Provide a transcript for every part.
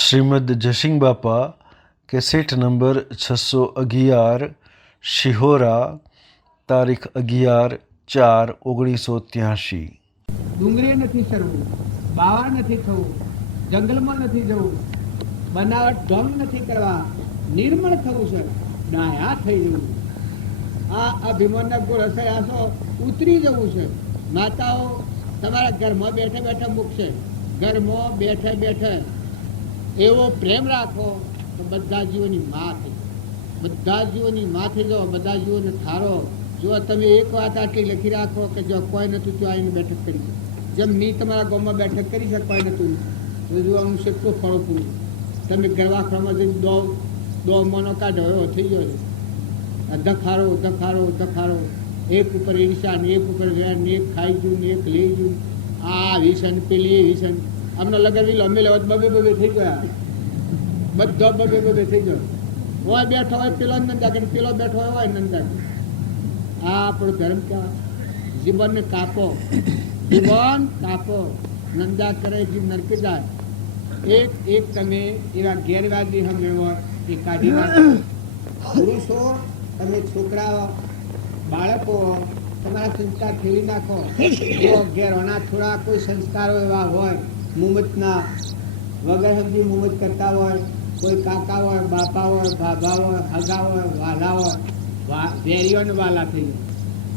શ્રીમદ જસિંગ બાપા cassette number 611 Shihora તારીખ 11/4/1983। ડુંગળીએ નથી ચડવું, બાવા નથી થવું, જંગલમાં નથી જવું, બનાવટ ઢોંગ નથી કરવા, નિર્મળ થવું છે, ડાયા થઈ જવું, આ અભિમાનના ગુણ હસાયાસો ઉતરી જવું છે। માતાઓ તમારા ઘરમાં બેઠે બેઠે મૂકશે, ઘરમાં બેઠે બેઠે એવો પ્રેમ રાખો તો બધા જીવોની માં થઈ, બધા જીવોની માં થઈ જાઓ, બધા જીવોને થારો। જો તમે એક વાત આટલી લખી રાખો કે જો કોઈ નતું તો આવીને બેઠક કરી, જેમ મેં તમારા ગામમાં બેઠક કરી છે કોઈ નતું, તો જોવાનું કેટલું ફળો પૂરું। તમે ગરવાખડામાં જઈને દો મનો કાઢો એવો થઈ ગયો છે। ધખારો ધખારો ધખારો, એક ઉપર ઈર્ષા ને એક ઉપર વેર ને એક ખાઈ જવું ને એક લઈ જવું, આ વિષન પેલી એ વિષન, અમને લગાવી લો અમે લેવા બબે બબે થઈ ગયા, બધો બબે બબે થઈ ગયો। હોય બેઠો હોય પેલો નંદા કે પેલો બેઠો હોય નંદા। આ આપણો ધર્મ કહેવાય। જીવનને કાપો, જીવન કાપો, નંદા કરે જીવ નરકી જાય। એક એક તમે એવા ગેરવાદી સમજણો એ કાઢી નાખો। પુરુષો તમે છોકરાઓ બાળકો તમારા સંસ્કાર ફેરવી નાખો। જો ઘેરોના થોડા કોઈ સંસ્કારો એવા હોય મુમતના વગર સમજી મુમત કરતા હોય, કોઈ કાકા હોય, બાપા હોય, બાબા હોય, હગા હોય, વાલા હોય, વેરીઓને વાલા થઈ ગયા।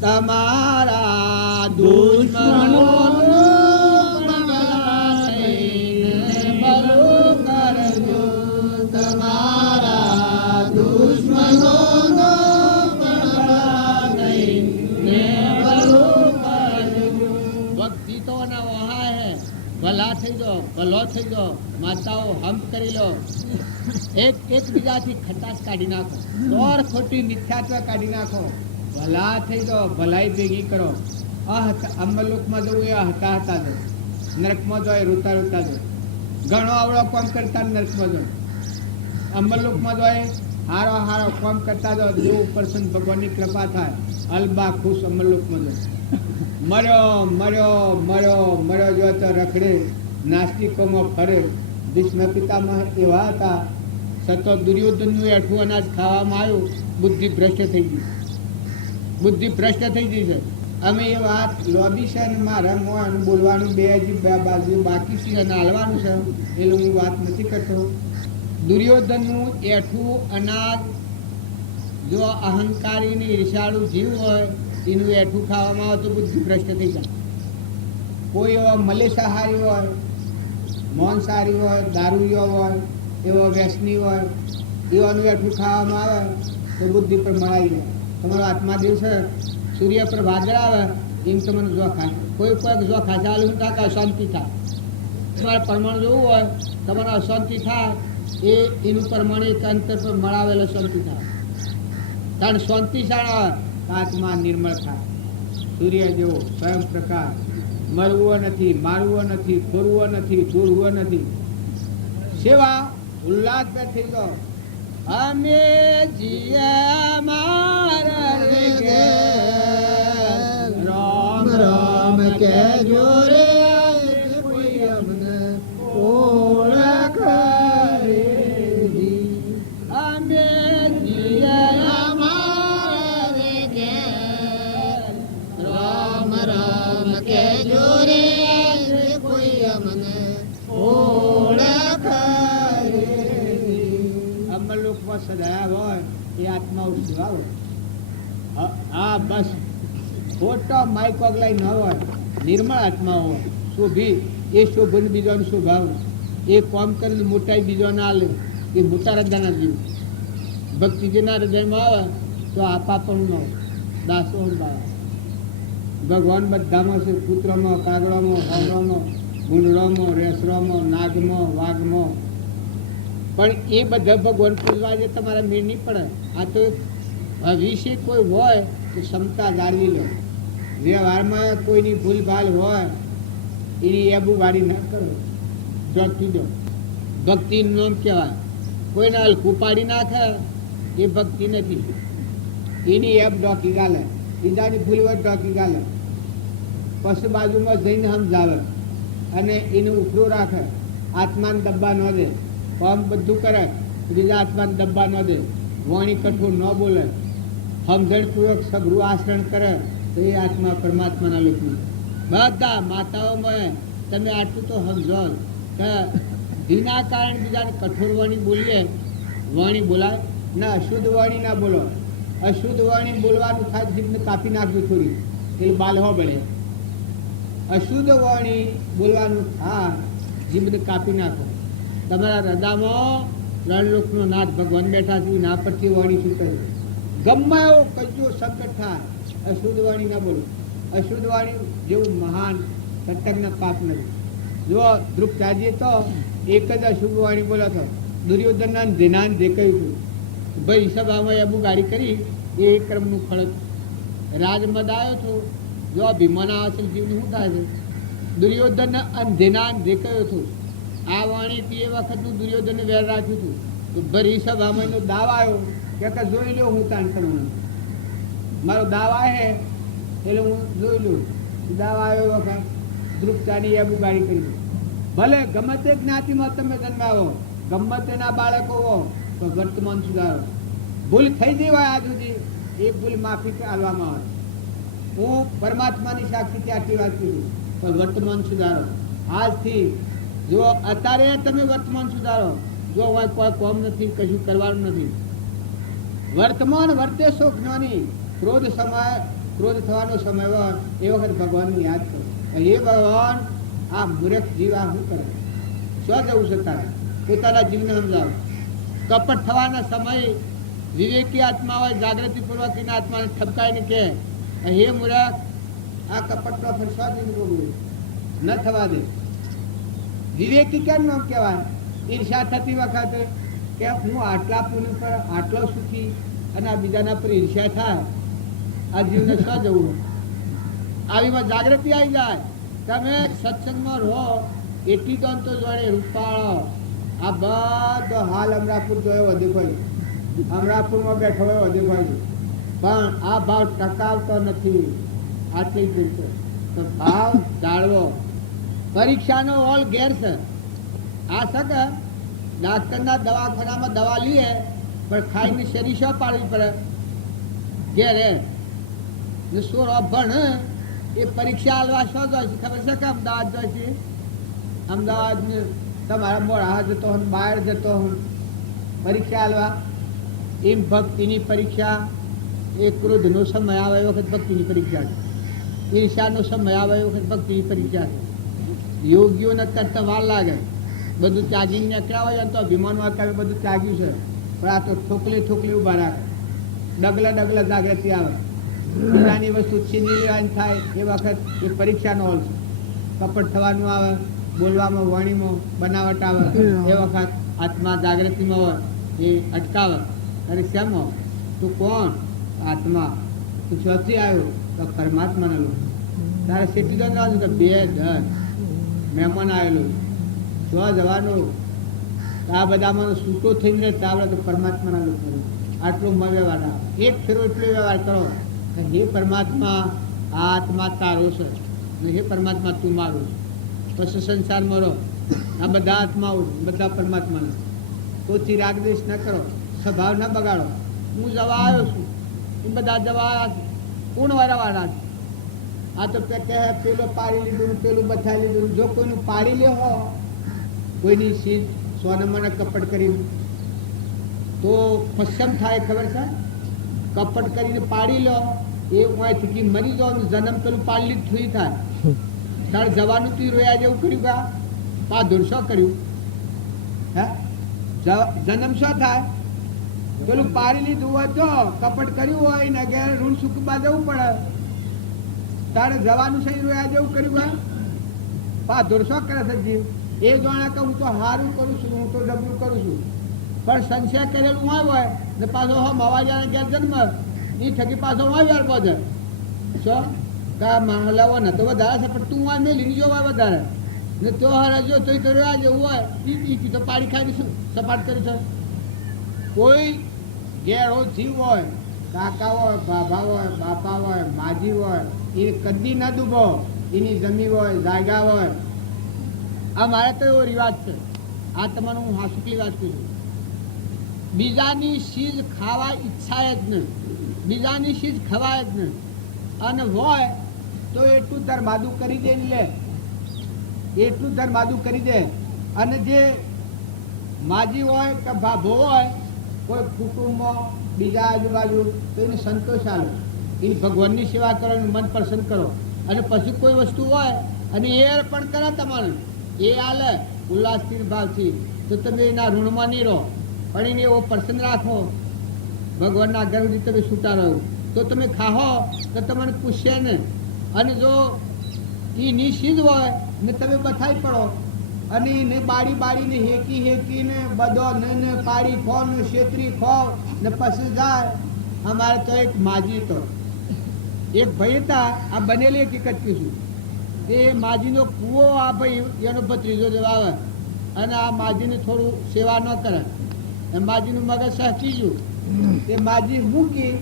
તમારા દુશ્મનો ભલા થઈ જાઓ, ભલો થઈ જાઓ। માતાઓ હમ કરી લો, એક એકબીજાથી ખટાશ કાઢી નાખો, દોર ખોટી મિથ્યાત્વ કાઢી નાખો, ભલા થઈ જાઓ, ભલાઈ ભેગી કરો। અમલોકમાં જવું એ હતા હતા જો, નરકમાં જો એ રોતા રોતા જો, ઘણો આવડો કામ કરતા નરકમાં જો, અમલોકમાં જો હારો હારો કામ કરતા જો, જો ઉપર ભગવાનની કૃપા થાય અલબા ખુશ અમલોકમાં જો। મર્યો મર્યો મર્યો મર્યો જો તો રખડે, નાસ્તિકોમાં ફરે। ભીષ્મ પિતામહ એવા હતા, સતો દુર્યોધનનું એઠું અનાજ ખાવામાં આવ્યું, બુદ્ધિ ભ્રષ્ટ થઈ ગઈ, બુદ્ધિ ભ્રષ્ટ થઈ ગઈ છે। અમે એ વાત લોબી છે ને મારા મોં બોલવાનું બે બાજુ બાકી છે અને હાલવાનું છે એટલે હું વાત નથી કરતો। દુર્યોધનનું એઠું અનાજ જો અહંકારીની ઈર્ષાળુ જીવ હોય એનું એઠું ખાવામાં આવે તો બુદ્ધિ ભ્રષ્ટ થઈ જાય। કોઈ એવો મલેશાહારી હોય, માંસાહારી હોય, દારૂયો હોય, એવો વ્યસની હોય, એવાનું એઠું ખાવામાં આવે તો બુદ્ધિ પર મળાઈ જાય। તમારો આત્મા દિવસે સૂર્ય પર વાદળ આવે એમ તમને જો ખાશે, કોઈ કોઈ જો ખાશે આલું કાંક અશાંતિ થાય। તમારે પરમાણુ જોવું હોય તમારે અશાંતિ થાય એનું પરમાણિક અંતર પર મળાવેલો શાંતિ થાય, કારણ શાંતિ શાળા આત્મા નિર્મળ થાય। સૂર્ય જેવો સ્વયં પ્રકાશ, મરવો નથી, મારવો નથી, ખોરવો નથી, દોરવો નથી, સેવા ઉલ્લાસ બે થઈ ગયો। અમે જીએ મારા રામ રામ કહેજો રે, કોઈ અમને ઓળખ રે જી। અમે જીએ રામ રામ કહેજો રે, કોઈ અમને ઓળખ રે જી। અમલોકમાં સદાયા હોય એ આત્માઓ સેવા હોય। હા બસ ખોટો માઇક પગલાઈ ન હોય, નિર્મળ આત્મા હોય, શોભી એ શોભન બીજાને શોભાવ, એ કામ કરીને મોટાઈ બીજાને આલે, એ મોટા હૃદયના જીવ। ભક્તિ જેના હૃદયમાં આવે તો આપા પણ ન હોય, દાસો બાળા। ભગવાન બધામાં છે, પુત્રમાં, કાગડામાં, હાવડામાં, ગુંડળામાં, રેસરામાં, નાગમાં, વાઘમાં, પણ એ બધા ભગવાન પૂજવા જે તમારા મેળ નહીં પડે। આ તો વિશે કોઈ હોય તો ક્ષમતા જાળવી લો, વ્યવહારમાં કોઈની ભૂલભાલ હોય એની એબુ ગાડી ના કરો, જોતી દો। ભક્તિનું નામ કહેવાય, કોઈને હલકું પાડી નાખે એ ભક્તિ નથી, એની એબ ડોકી ગાલે, બીજાની ભૂલ હોય ડોકી ગાલે, પછી બાજુમાં જઈને સમજાવે અને એને ઉખડું રાખે, આત્માને ડબ્બા ન દે। કામ બધું કરે, ત્રીજા આત્માને ડબ્બા ન દે, વાણી કઠોર ન બોલે, સમજણપૂર્વક સગરું આચરણ કરે, તો એ આત્મા પરમાત્માના લોકમાં. બધા માતાઓમાં તમે આટલું તો સમજો કે વિના કારણ બીજાને કઠોર વાણી બોલીએ, વાણી બોલાય ના, અશુદ્ધ વાણી ના બોલો. અશુદ્ધ વાણી બોલવાનું થાય, જીભને કાપી નાખજો થોડી, એટલે બાલહો બળે. અશુદ્ધ વાણી બોલવાનું થાય, જીભને કાપી નાખો. તમારા હૃદયમાં ત્રણ લોકનો નાથ ભગવાન બેઠા છે, ના પરથી વાણી છૂટે છે. ગમે એવો કજો સંકટ થાય, અશુદ્ધ વાણી ના બોલો. અશુદ્ધ વાણી જેવું મહાન સત્સંગના પાપ નથી. જો દ્રુપદાજી તો એક જ અશુભ વાણી બોલો હતો, દુર્યોધનના ધ્યાન દેખાયું હતું. ભાઈ સભામાં અબુ ગાડી કરી, એ ક્રમનું ફળ હતું. રાજમદ આવ્યો હતો, જો ભીમાન આવે છે જીવનું શું થાય છે? દુર્યોધન અંધેનાન દેખાયું હતું. આ વાણીથી એ વખતનું દુર્યોધને વેર રાખ્યું હતું. તો ભરી સભામાં એનો દાવ આવ્યો કે જોઈ લો હું તાણ તમને, મારો દાવ આવે એટલે હું જોઈ લઉં. દાવ આવ્યો વખત દ્રુપદાની અબુ ગાડી કરી. ભલે ગમે તે જ્ઞાતિમાં તમે જન્માવો, ગમે તેના બાળકો હો, તો વર્તમાન સુધારો. ભૂલ થઈ ગઈ હોય આજ સુધી, એ ભૂલ માફી આલવામાં આવે. હું પરમાત્માની સાક્ષીથી આટલી વાત કીધું, પણ વર્તમાન સુધારો. આજથી જો અત્યારે તમે વર્તમાન સુધારો, જો હોય કોઈ કોમ નથી, કશું કરવાનું નથી. વર્તમાન વર્તે શો જ્ઞાની. ક્રોધ થવાનો સમય હોય એ વખત ભગવાનને યાદ કરો. એ ભગવાન આ મૂર્ખ જીવ આ શું કરે? શું જવું છે તારે? પોતાના જીવને સમજાવો. કપટ થવાના સમય વિવેકી આત્મા હોય, જાગૃતિપૂર્વક એના આત્માને ઠપકાઈને કહે, હે મૂર્ખ, આ કપટનો ફરસવા દઈને બોલવું ન થવા દે. વિવેકી કેમ ન કહેવાય? ઈર્ષા થતી વખતે કે હું આટલા પુણ્ય પર આટલો સુખી અને આ બીજાના પર ઈર્ષા થાય, આ જીવને શું જવું? આવીમાં જાગૃતિ આવી જાય. તમે સત્સંગમાં રહો એટલી તો જોડે રૂપાળો. આ બધો હાલ અમરાપુર જોયો અધિકારી, અમરાપુરમાં બેઠો હોય અધિકારી, પણ આ ભાવ ટકાવતો નથી. આટલી જ છે તો ભાવ જાળવો. પરીક્ષાનો ઓલ ઘેર છે. આ શકે ડાક્ટરના દવાખાનામાં દવા લઈએ, પણ ખાઈને શરીર શું પાડવી પડે? ઘેરે સોર ભણ એ પરીક્ષા આલવા શું જાય છે ખબર છે કે અમદાવાદ જાય છે? અમદાવાદ તમારા મોડા જતો હું, બહાર જતો હું પરીક્ષા આલવા. એમ ભક્તિની પરીક્ષા, એ ક્રોધનો સમય આવે એ વખત ભક્તિની પરીક્ષા છે. ઈર્ષાનો સમય આવે એ વખત ભક્તિની પરીક્ષા છે. યોગીઓને કરતા વાર લાગે. બધું ત્યાગીને નીકળ્યા હોય તો અભિમાન વાંકાવે બધું ત્યાગ્યું છે, પણ આ તો ઠોકલી ઊભા રાખે. ડગલા જાગૃતિ આવે. બીજાની વસ્તુ છીની લેવાની થાય એ વખત એ પરીક્ષાનો હોલ છે. કપટ થવાનું આવે, બોલવામાં વાણીમાં બનાવટ આવે એ વખત આત્મા જાગૃતિમાં હોય એ અટકાવે. અરે શેમ હો તું કોણ? આત્મા. તું ચોથી આવ્યો તો પરમાત્માના લોકો. તારે સેટી તો ના કે 2 મહેમાન આવેલું જો જવાનું, આ બધામાં છૂટો થઈને રહે તાવડે તો પરમાત્માના લોકો. આટલો વ્યવહાર આવે. એક ફેરો એટલો વ્યવહાર કરો, હે પરમાત્મા આ આત્મા તારો છે, હે પરમાત્મા તું મારું. પછી સંસારમાં રહો. આ બધા આત્માઓ બધા પરમાત્માને. કોઈથી રાગદ્વેષ ન કરો, સ્વભાવ ન બગાડો. હું જવા આવ્યો છું, એ બધા જવા કોણ વાળા છે? આ તો કહે પેલો પાડી લીધું, પેલું બથાઈ લીધું. જો કોઈનું પાડી લે હો, કોઈની સીધ સોનામાં કપટ કરીને, તો પશ્ચમ થાય ખબર છે? કપટ કરીને પાડી લો એ અહીંથી મરી જવાનું. જન્મ પેલું પાડી લીધું થઈ થાય. તારે જવાનું તું રોયા જેવું કર્યું કા? પાધુર શું કર્યું? હે જન્મ શું થાય? પેલું પાડી લીધું હોય તો કપટ કર્યું હોય ને ઘેર ઋણ સુખમાં જવું પડે. તારે જવાનું છે રોયા જેવું કર્યું કા? પાધુર શું કરે છે જીવ? એ જાણે કે હું તો સારું કરું છું, હું તો ડબલું કરું છું, પણ સંશય કરેલું હોય ને પાછો મવાજાને ઘેર જન્મ એ થકી પાછો વાવ્યાર બધે શું કા મામલાઓ ન તો વધારે છે, પણ તું આ મેલી જો હોય વધારે ને તો હારે જો તો રહ્યા જેવું હોય એ તો પાડી ખાઈ સપાટ કરી છે. કોઈ ઘેરો જીવ હોય, કાકા હોય, બાબા હોય, બાપા હોય, માજી હોય, એ કદી ન ડૂબો. એની જમી હોય, જાગા હોય. આ મારે તો એવો રિવાજ છે આ તમારું હું હાસુકલી વાત કરું છું. બીજાની ચીજ ખાવા ઈચ્છાય જ નહીં, બીજાની ચીજ ખવાય જ નહીં. અને હોય તો એટલું ધર્માદું કરી દે ને લે, એટલું ધર્માદું કરી દે. અને જે માજી હોય કે ભાભો હોય કોઈ કુટુંબમાં બીજા આજુબાજુ, તો એને સંતોષ આલો, એ ભગવાનની સેવા કરો, એનું મન પ્રસન્ન કરો. અને પછી કોઈ વસ્તુ હોય અને એ અર્પણ કરે તમારે, એ આલે ઉલ્લાસથી ભાવથી, તો તમે એના ઋણમાં નહીં રહો, પણ એને એવો પ્રસન્ન રાખો, ભગવાનના આગળ તમે છૂટા રહો, તો તમે ખાહો તો તમને પૂછશે ને. અને જો એ નિશ્ચિત હોય ને તમે બથાઈ પડો અને એને બાળીને હેકીને બધો ને પાડી ખો ને છેતરી ખો ને પછી જાય. અમારે તો એક માજી તો એક ભાઈ હતા, આ બનેલી હકીકત કીધું, એ માજીનો કૂવો આ ભાઈ એનો ભત્રીજો જેવો આવે અને આ માજીને થોડું સેવા ન કરે, માજીનું મગજ સહકી ગયું, એ માજી મૂકી,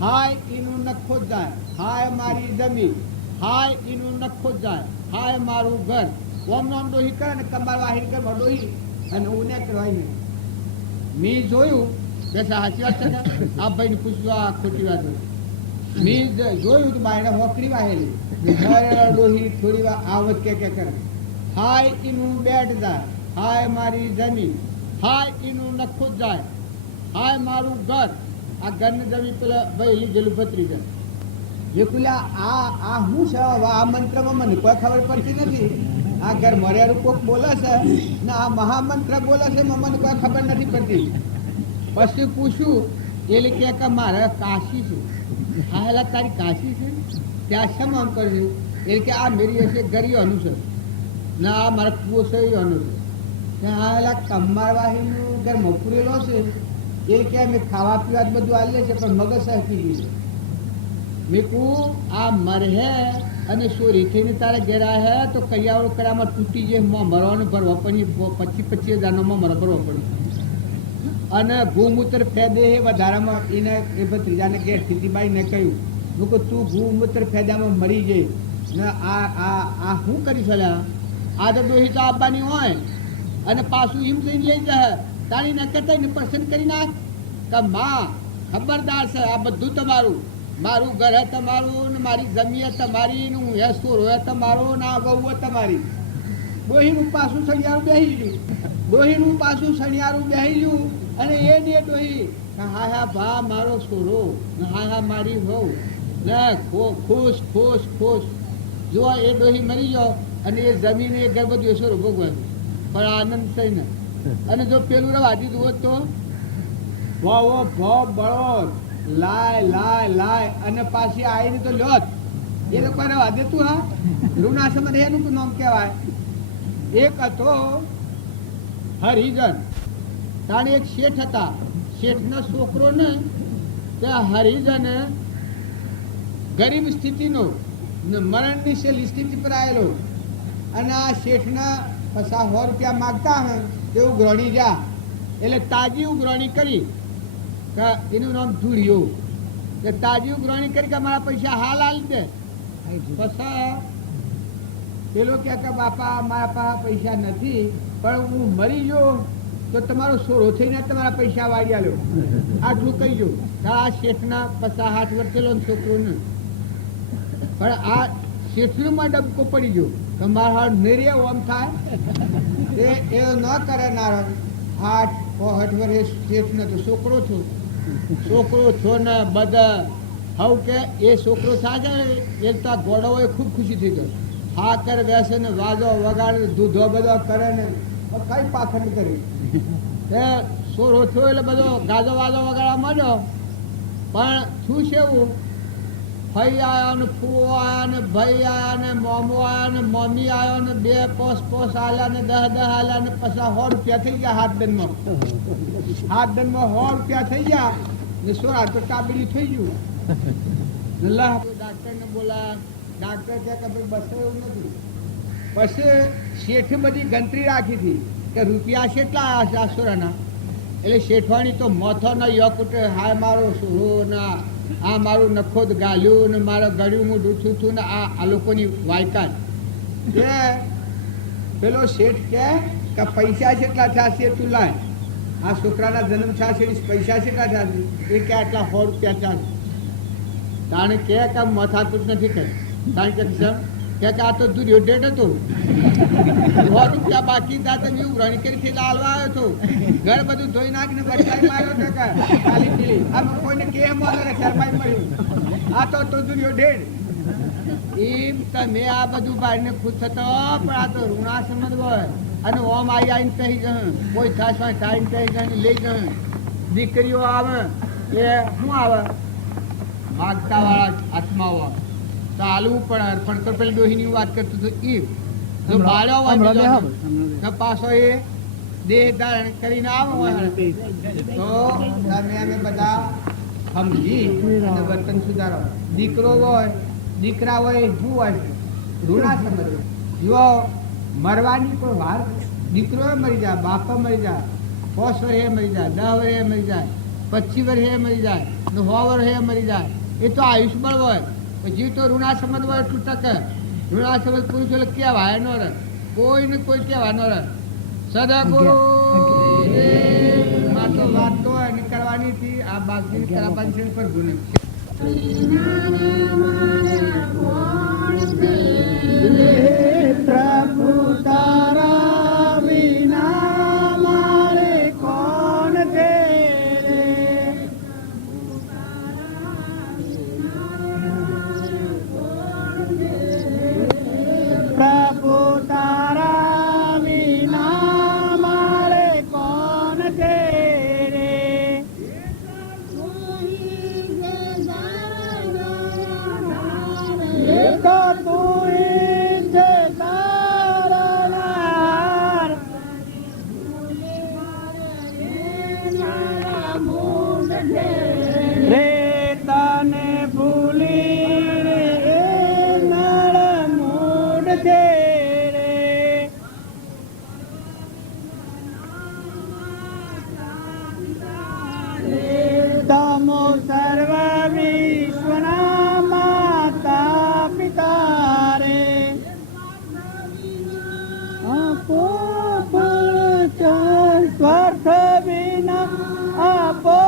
હાય એનું નખો જ જાય, હાય મારી જમીન, હાય એનું નખો જ જાય, હાય મારું ઘર, ઓમ નોમ ડોહી કરે ને કમાર વાહિર કરે ડોહી, અને હું ને કહેવાય નહીં. મેં જોયું કે સાચી વાત છે ને, આ ભાઈને પૂછવા આ ખોટી વાત હોય. મેં જોયું તો બાયણે હોકડી વાહેલી, ડોહી થોડી વાર આવત કે કરે, હાય એનું બેઠ જાય, હાય મારી જમીન, હાય એનું નખો જ જાય, હાય મારું ઘર. આ ઘરને જમી પેલા ભાઈ લીધેલું ભત્રી જાય. જે પેલા આ શું છે આ મંત્રમાં મને કોઈ ખબર પડતી નથી. આ ઘર મર્યાદું કોક બોલે છે ને આ મહામંત્ર બોલે છે, મને કોઈ ખબર નથી પડતી. પછી પૂછ્યું એટલે કે મારે કાશી છે. હા એટલે તારી કાશી છે, ત્યાં શમ આમ કર્યું? એટલે કે આ મેરી હશે ગરી અનુસર ને આ મારા કૂવો છે એ અનુસર. હા એટલે કમારવાહીનું ઘર મફુરેલો છે, એ કે મેં ખાવા પીવા બધું આલે છે પણ મગજ સહકી ગયું છે. મેં કહું આ મરહે અને સોરી થઈને તારે ઘેરા હે તો કૈયાવડો કરામાં તૂટી જાય, મરવાનું ભરવા પડી, 25,000 મરો ભરવા પડી. અને ભૂમૂત્ર ફેદે એ વધારામાં એને એ ભત્રીજાને ઘેર સ્થિતિબાઈને કહ્યું, હું કહું તું ભૂમૂત્ર ફેદામાં મરી જાય ને આ શું કરી શલ્યા? આ તો ડોહી તો આવવાની હોય અને પાછું એમ થઈને લઈ જાય, તારી ન કહેતા એને પસંદ કરી નાખ કે માં ખબરદાર છે, આ બધું તમારું, મારું ઘર હે તમારું ને મારી જમીન હે તમારી ને હું હેસોર હોય તમારો ને આ બહુ હે તમારી. ડોહીનું પાછું સણિયારું બેસી ગયું, ડોહીનું પાછું સણિયારું બેસી ગયું. અને એ ને ડોહી હા હા ભા મારો છોરો, હા હા મારી વહુ ને ખુશ ખુશ ખુશ. જો એ ડોહી મરી ગયો અને એ જમીન એ ઘર બધું એસોરો ભોગવાનું, પણ આનંદ થઈને. અને જો પેલું રવા દીધું હોત તો ભાવો ભાવ બળો લાય અને પાછી આવીને તો લોત એ લોકો રવા દેતું. હા ઋણાશ્રમ એનું નામ કહેવાય. એક હતો હરિજન, તાણે એક શેઠ હતા, શેઠનો છોકરો ને ત્યાં હરિજન ગરીબ સ્થિતિનો મરણની છેલ્લી સ્થિતિ પર આવેલો. અને આ શેઠના 50 રૂપિયા માગતા હે તે ઉઘરાણી જા, એટલે તાજી ઉઘરાણી કરી કે એનું નામ ધૂળિયો, કે તાજી ઉઘરાણી કરી કે મારા પૈસા હાલ દે. પછી પેલો કહે કે બાપા મારા પાસે પૈસા નથી, પણ હું મરી ગયો તો તમારો સોરો થઈને તમારા પૈસા વાળી આલ્યો, આટલું કહી ગયો. આ શેઠના 50-60 વર્ષેલો છોકરો ને, પણ આ શેઠમાં ડબકો પડી ગયો કે મારા નિર્ય ઓમ થાય એ ન કરે નારાયણ. 60-65 વર્ષ શેઠ ને તો છોકરો છો ને બધા હવ કે એ છોકરો થાય એ તો ઘોડો એ ખૂબ ખુશી થઈ ગયો. હા કરે બેસે ને વાજો વગાડે દૂધો બધો કરે ને કઈ પાખંડ કરી એ સોરો થયો એટલે બધો ગાજો વાજો વગાડવા માંડ્યો. પણ શું છે એવું, ભાઈ આવ્યા ને ફૂવો આવ્યા ને ભાઈ આવ્યા ને મોમો આવ્યા ને મમ્મી આવ્યો ને 2 પોસ આલ્યા ને 10 આલ્યા ને પછી 100 રૂપિયા થઈ ગયા હાથ દનમાં 100 રૂપિયા થઈ ગયા ને સોરા તો કાબેલી થઈ ગયું. ડાક્ટરને બોલા, ડાક્ટર કહે કે ભાઈ બસ એવું નથી. પછી શેઠે બધી ગણતરી રાખી હતી કે રૂપિયા કેટલા આવ્યા છે સોરાના. એટલે શેઠવાણી તો મોથોનો યકુટે હાય મારો સોરો ના આ મારું નખોદ ગાલ્યું ને મારા ગળ્યું હું ડૂથું છું ને આ લોકોની વાયકાત. પેલો શેઠ કે કે પૈસા કેટલા થયા છે તું લાય, આ છોકરાના જન્મ થયા છે પૈસા કેટલા થયા છે, એ કે આટલા 100 રૂપિયા થયા છે. તાણે કે માથાકૂટ નથી કરે, કારણ કે આ તો દુર્યોધન હતો, 100 રૂપિયા બાકી હતા તો હું રણકીરથી લાલવા આવ્યો હતો, ઘર બધું ધોઈ નાખીને બચાઈ માર્યો હતો કે ખાલી પીલી આમ કોઈને કેમ બોલે શરમાઈ મળ્યું, આ તો દુર્યોધન. એમ તમે આ બધું બાળને ખુશ થતો, પણ આ તો ઋણાસમદ હોય અને ઓમ આવીને કહી જ કોઈ ખાસમાં ટાઈમ કહી જાય લઈ જાય. દીકરીઓ આવે એ શું આવે માગતા વાળા આત્માઓ ચાલવું પણ અર્પણ કર. પેલી ડોહીની વાત કરતો હતો એ જો બાળ્યો હોય તો પાછો એ દેહ ધારણ કરીને આવો હોય તો તમે અમે બધા સમજી અને વર્તન સુધારો. દીકરો હોય દીકરા હોય શું હોય ઋણા સમજ. જો મરવાની કોઈ વાર, દીકરો મરી જાય, બાપા મરી જાય, 5 વર્ષે મરી જાય, 10 વર્ષે મરી જાય, 25 વર્ષે મરી જાય, 100 વર્ષે મરી જાય, એ તો આયુષ્યબળ હોય. પછી તો ઋણા સમજ હોય એટલું ટકે. ઋણા સમજ પુરુષ એટલે કહેવાય ન રહે, કોઈને કોઈ કહેવા ન રહે. સદગુરુ માં તો વાત તો એની કરવાની હતી, આ બાકી કરાવવાની છે પર ગુને પ્રભુ તારા વિના મારે કોણ છે રે, પ્રભુ તારા વિના મારે કોણ છે રે, તો તું છે તારનાર, રે તને ભૂલી રે નળ મૂડ છે રે, તમો સર્વ વિશ્વના માતા પિતા રે, આપો ફળચાર સ્વાર્થ વિના, આપો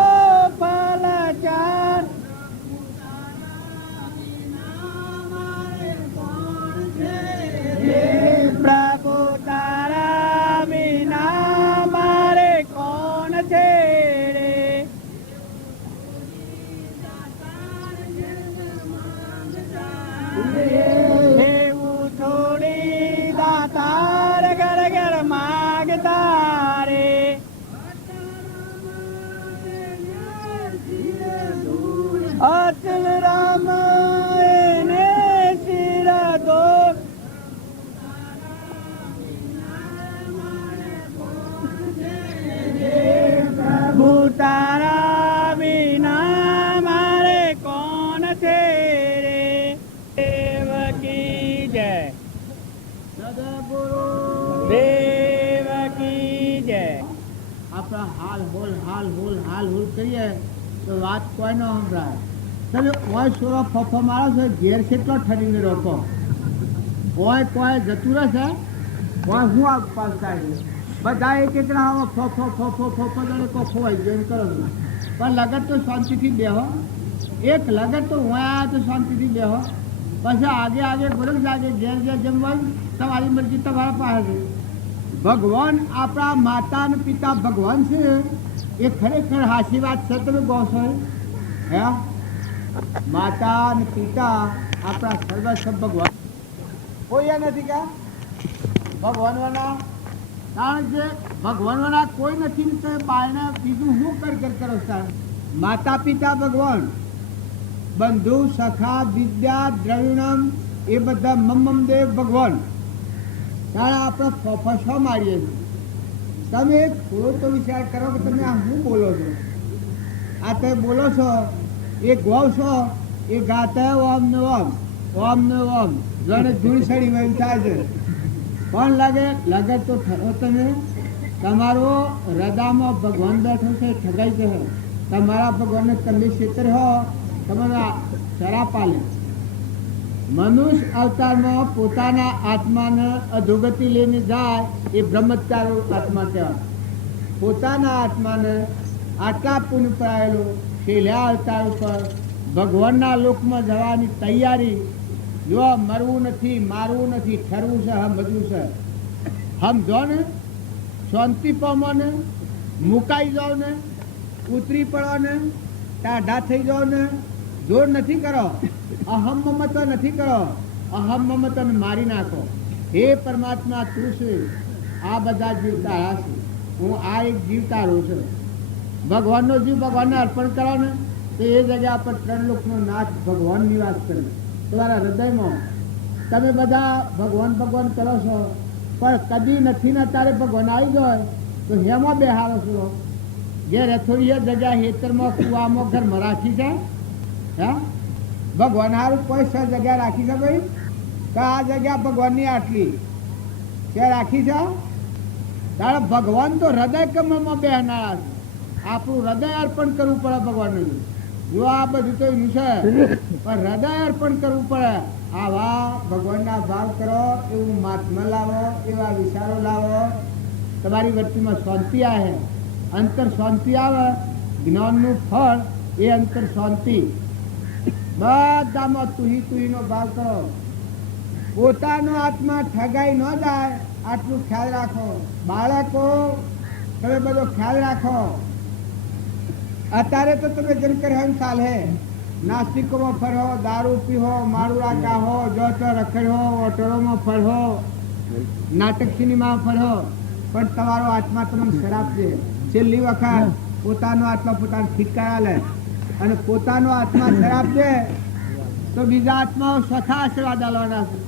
ફળચાર, પ્રભુ તારા વિના મારે કોણ છે રે, એવું થોડી દાતાર ઘર ઘર માગતા રે, અચલ રામ એને શિર દો, પ્રભુ તારા વિના મારે કોણ છે રે, દેવકી જય, સદગુરુ દેવકી જય. આપણા હાલ હોલ કરીએ તો વાત કોઈ ન સંભળાય. તમે કોઈ સોરો ફફો મારો છો, ઘેર કેટલો ઠરીને રોકો, કોઈ જતું રહેશે, કોઈ હું આ પાલતા બધા એક ફફો જાણે કોફો હોય જેમ કરો છો. પણ લગત તો શાંતિથી બેહો, એક લગત તો હું આવ્યા તો શાંતિથી બેહો, પછી આગે બરોબર લાગે ઘેર જેમ હોય તમારી મરજી તમારા પાસે છે. ભગવાન આપણા માતા અને પિતા ભગવાન છે એ ખરેખર હાચી વાત છે. તમે કહો છો હે માતા અને પિતા આપણા સર્વસ્વ ભગવાન કોઈ નથી કા ભગવાનવાના, કારણ કે ભગવાનવાના કોઈ નથી ને તો બાયને બીજું શું કરો સાહેબ. માતા પિતા ભગવાન, બંધુ સખા વિદ્યા દ્રવિણમ એ બધા મમ્મમ દેવ ભગવાન. ત્યારે આપણે ફફસો મારીએ છીએ. તમે થોડો તો વિચાર કરો કે તમે આ શું બોલો છો. આ તમે બોલો છો એ ગૌ છો એ ગાતા ઓમ ને ઓમ જાણે ધૂળ સડી એમ થાય છે. પણ લાગે તો ઠરો તમે તમારો હૃદયમાં ભગવાન બેઠો છે ઠગાઈ જશે. તમારા ભગવાનને તમે ક્ષેત્ર હો તમારા શરાપ પાલે મનુષ્ય અવતારમાં પોતાના આત્માને અધોગતિ લઈને જાય એ બ્રહ્મચાર આત્મા કહેવાય. પોતાના આત્માને આટલા પુણ્ય પડાયેલો છેલ્લા અવતાર ઉપર ભગવાનના લોકમાં જવાની તૈયારી. જો મરવું નથી, મારવું નથી, ઠરવું છે, સમજવું છે. સમજો ને, શાંતિ પામો ને, મુકાઈ જાઓ ને, ઉતરી પડો ને, ટાઢા થઈ જાઓ ને, જોર નથી કરો, અહમ મમત્વ નથી કરો. અહમ મમત્વને મારી નાખો. હે પરમાત્મા તું છે, આ બધા જીવ તારા છે, હું આ એક જીવ તારો છે. ભગવાનનો જીવ ભગવાનને અર્પણ કરો ને તો એ જગ્યા પર ત્રણ લોકનો નાથ ભગવાન નિવાસ કરે. તમારા હૃદયમાં તમે બધા ભગવાન ભગવાન કરો છો, પણ કદી નથી ને તારે ભગવાન આવી જાય તો હેમાં બેહારો છો. જે રથોડીએ જગ્યા હેતરમાં કુવામાં ઘરમાં રાખી છે, હા ભગવાન હારું કોઈ સર જગ્યા રાખી છે ભાઈ? તો આ જગ્યા ભગવાનની આટલી છે રાખી છે. તારે ભગવાન તો હૃદય કમળમાં બેહનારા છે. આપણું હૃદય અર્પણ કરવું પડે ભગવાનને. જો આ બધું તો એનું છે, પણ હૃદય અર્પણ કરવું પડે. આવા ભગવાનના ભાવ કરો, એવું મહાત્મા લાવો, એવા વિચારો લાવો, તમારી વૃત્તિમાં શાંતિ આવે. અંતર શાંતિ આવે, જ્ઞાનનું ફળ એ અંતર શાંતિ. બધામાં તુહીનો ભાવ કરો. પોતાનો આત્મા ઠગાઈ ન જાય આટલું ખ્યાલ રાખો. બાળકો તમે બધો ખ્યાલ રાખો. અત્યારે તો તમે જન કર્યા ચાલે, નાસ્તિકોમાં ફરો, દારૂ પીહો, માળું રાકા હો, જોતો રખડો, હોટલોમાં ફરો, નાટક સિનેમામાં ફરો, પણ તમારો આત્મા તમને શરાબ છે. છેલ્લી વખત પોતાનો આત્મા પોતાને ઠીકારા લે, અને પોતાનો આત્મા શરાબ છે તો બીજા આત્માઓ સ્વથા આશીર્વાદ આલવાના છે.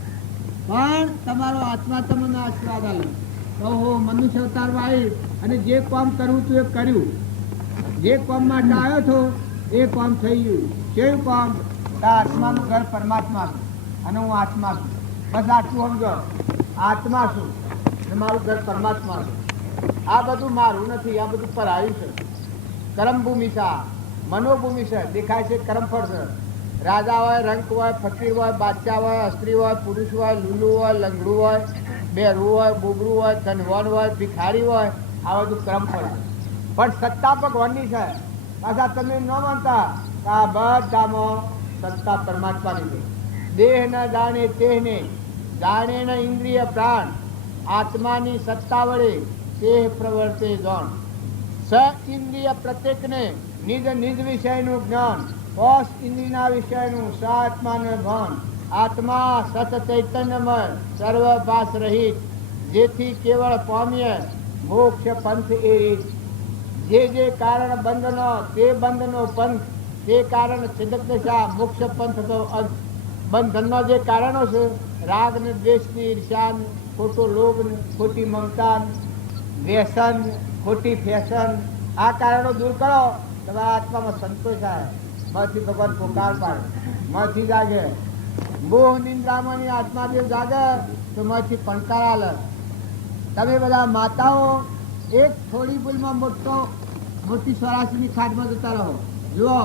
પણ તમારો આત્મા તમને આશીર્વાદ આલે તો હું મનુષ્ય અવતારમાં આવી અને જે કામ કરવું હતું એ કર્યું. જે કામ માટે આવ્યો હતો એ કામ થઈ ગયું. કેવું કામ? આત્માનું ઘર પરમાત્મા છે અને હું આત્મા છું. બસ આટલું સમજો. આત્મા છું અને મારું ઘર પરમાત્મા છે. આ બધું મારું નથી, આ બધું પરાયું છે. કર્મભૂમિ છે, મનોભૂમિ છે. દેખાય છે કર્મફળ છે. રાજા હોય, રંક હોય, ફકીર હોય, બાદશાહ હોય, સ્ત્રી હોય, પુરુષ હોય, લુલું હોય, લંગડું હોય, બેરું હોય, બોબરું હોય, ધનવાન હોય, ભિખારી હોય, આ બધું કર્મફળ છે. પણ સત્તા ભગવાનની છે. પાછા તમે ન માનતા કે આ બધામાં સત્તા પરમાત્માની છે. દેહ ન જાણે તેહને, જાણે ન ઇન્દ્રિય પ્રાણ, આત્માની સત્તા વડે તે પ્રવર્તે જાણ. સ ઇન્દ્રિય પ્રત્યેકને નિજ નિજ વિષયનું જ્ઞાન, કોષ ઇન્દ્રિયના વિષયનું સ આત્માનું ભાન. આત્મા સત ચૈતન્યમય સર્વભાસ રહિત, જેથી કેવળ પામ્ય મોક્ષ પંથ એ રીત. જે કારણ બંધનો તે બંધનો પંથ, તે કારણ છિદક દશા મોક્ષ પંથ તો અંત. બંધનનો જે કારણો છે, રાગ ને દ્વેષ ને ઈર્ષા, ખોટો લોભ, ખોટી મમતા, વ્યસન, ખોટી ફેશન, આ કારણો દૂર કરો, તમારા આત્મામાં સંતોષ આવે. માંથી ભગવાન પોકાર પાડે, માંથી જાગે. મોહ નિંદ્રામાંની આત્મા જે જાગે તો માંથી પણકાર આલે. તમે બધા માતાઓ એક થોડી ભૂલમાં મોટી સ્વરાશની ખાટમાં જતા રહો. જુઓ,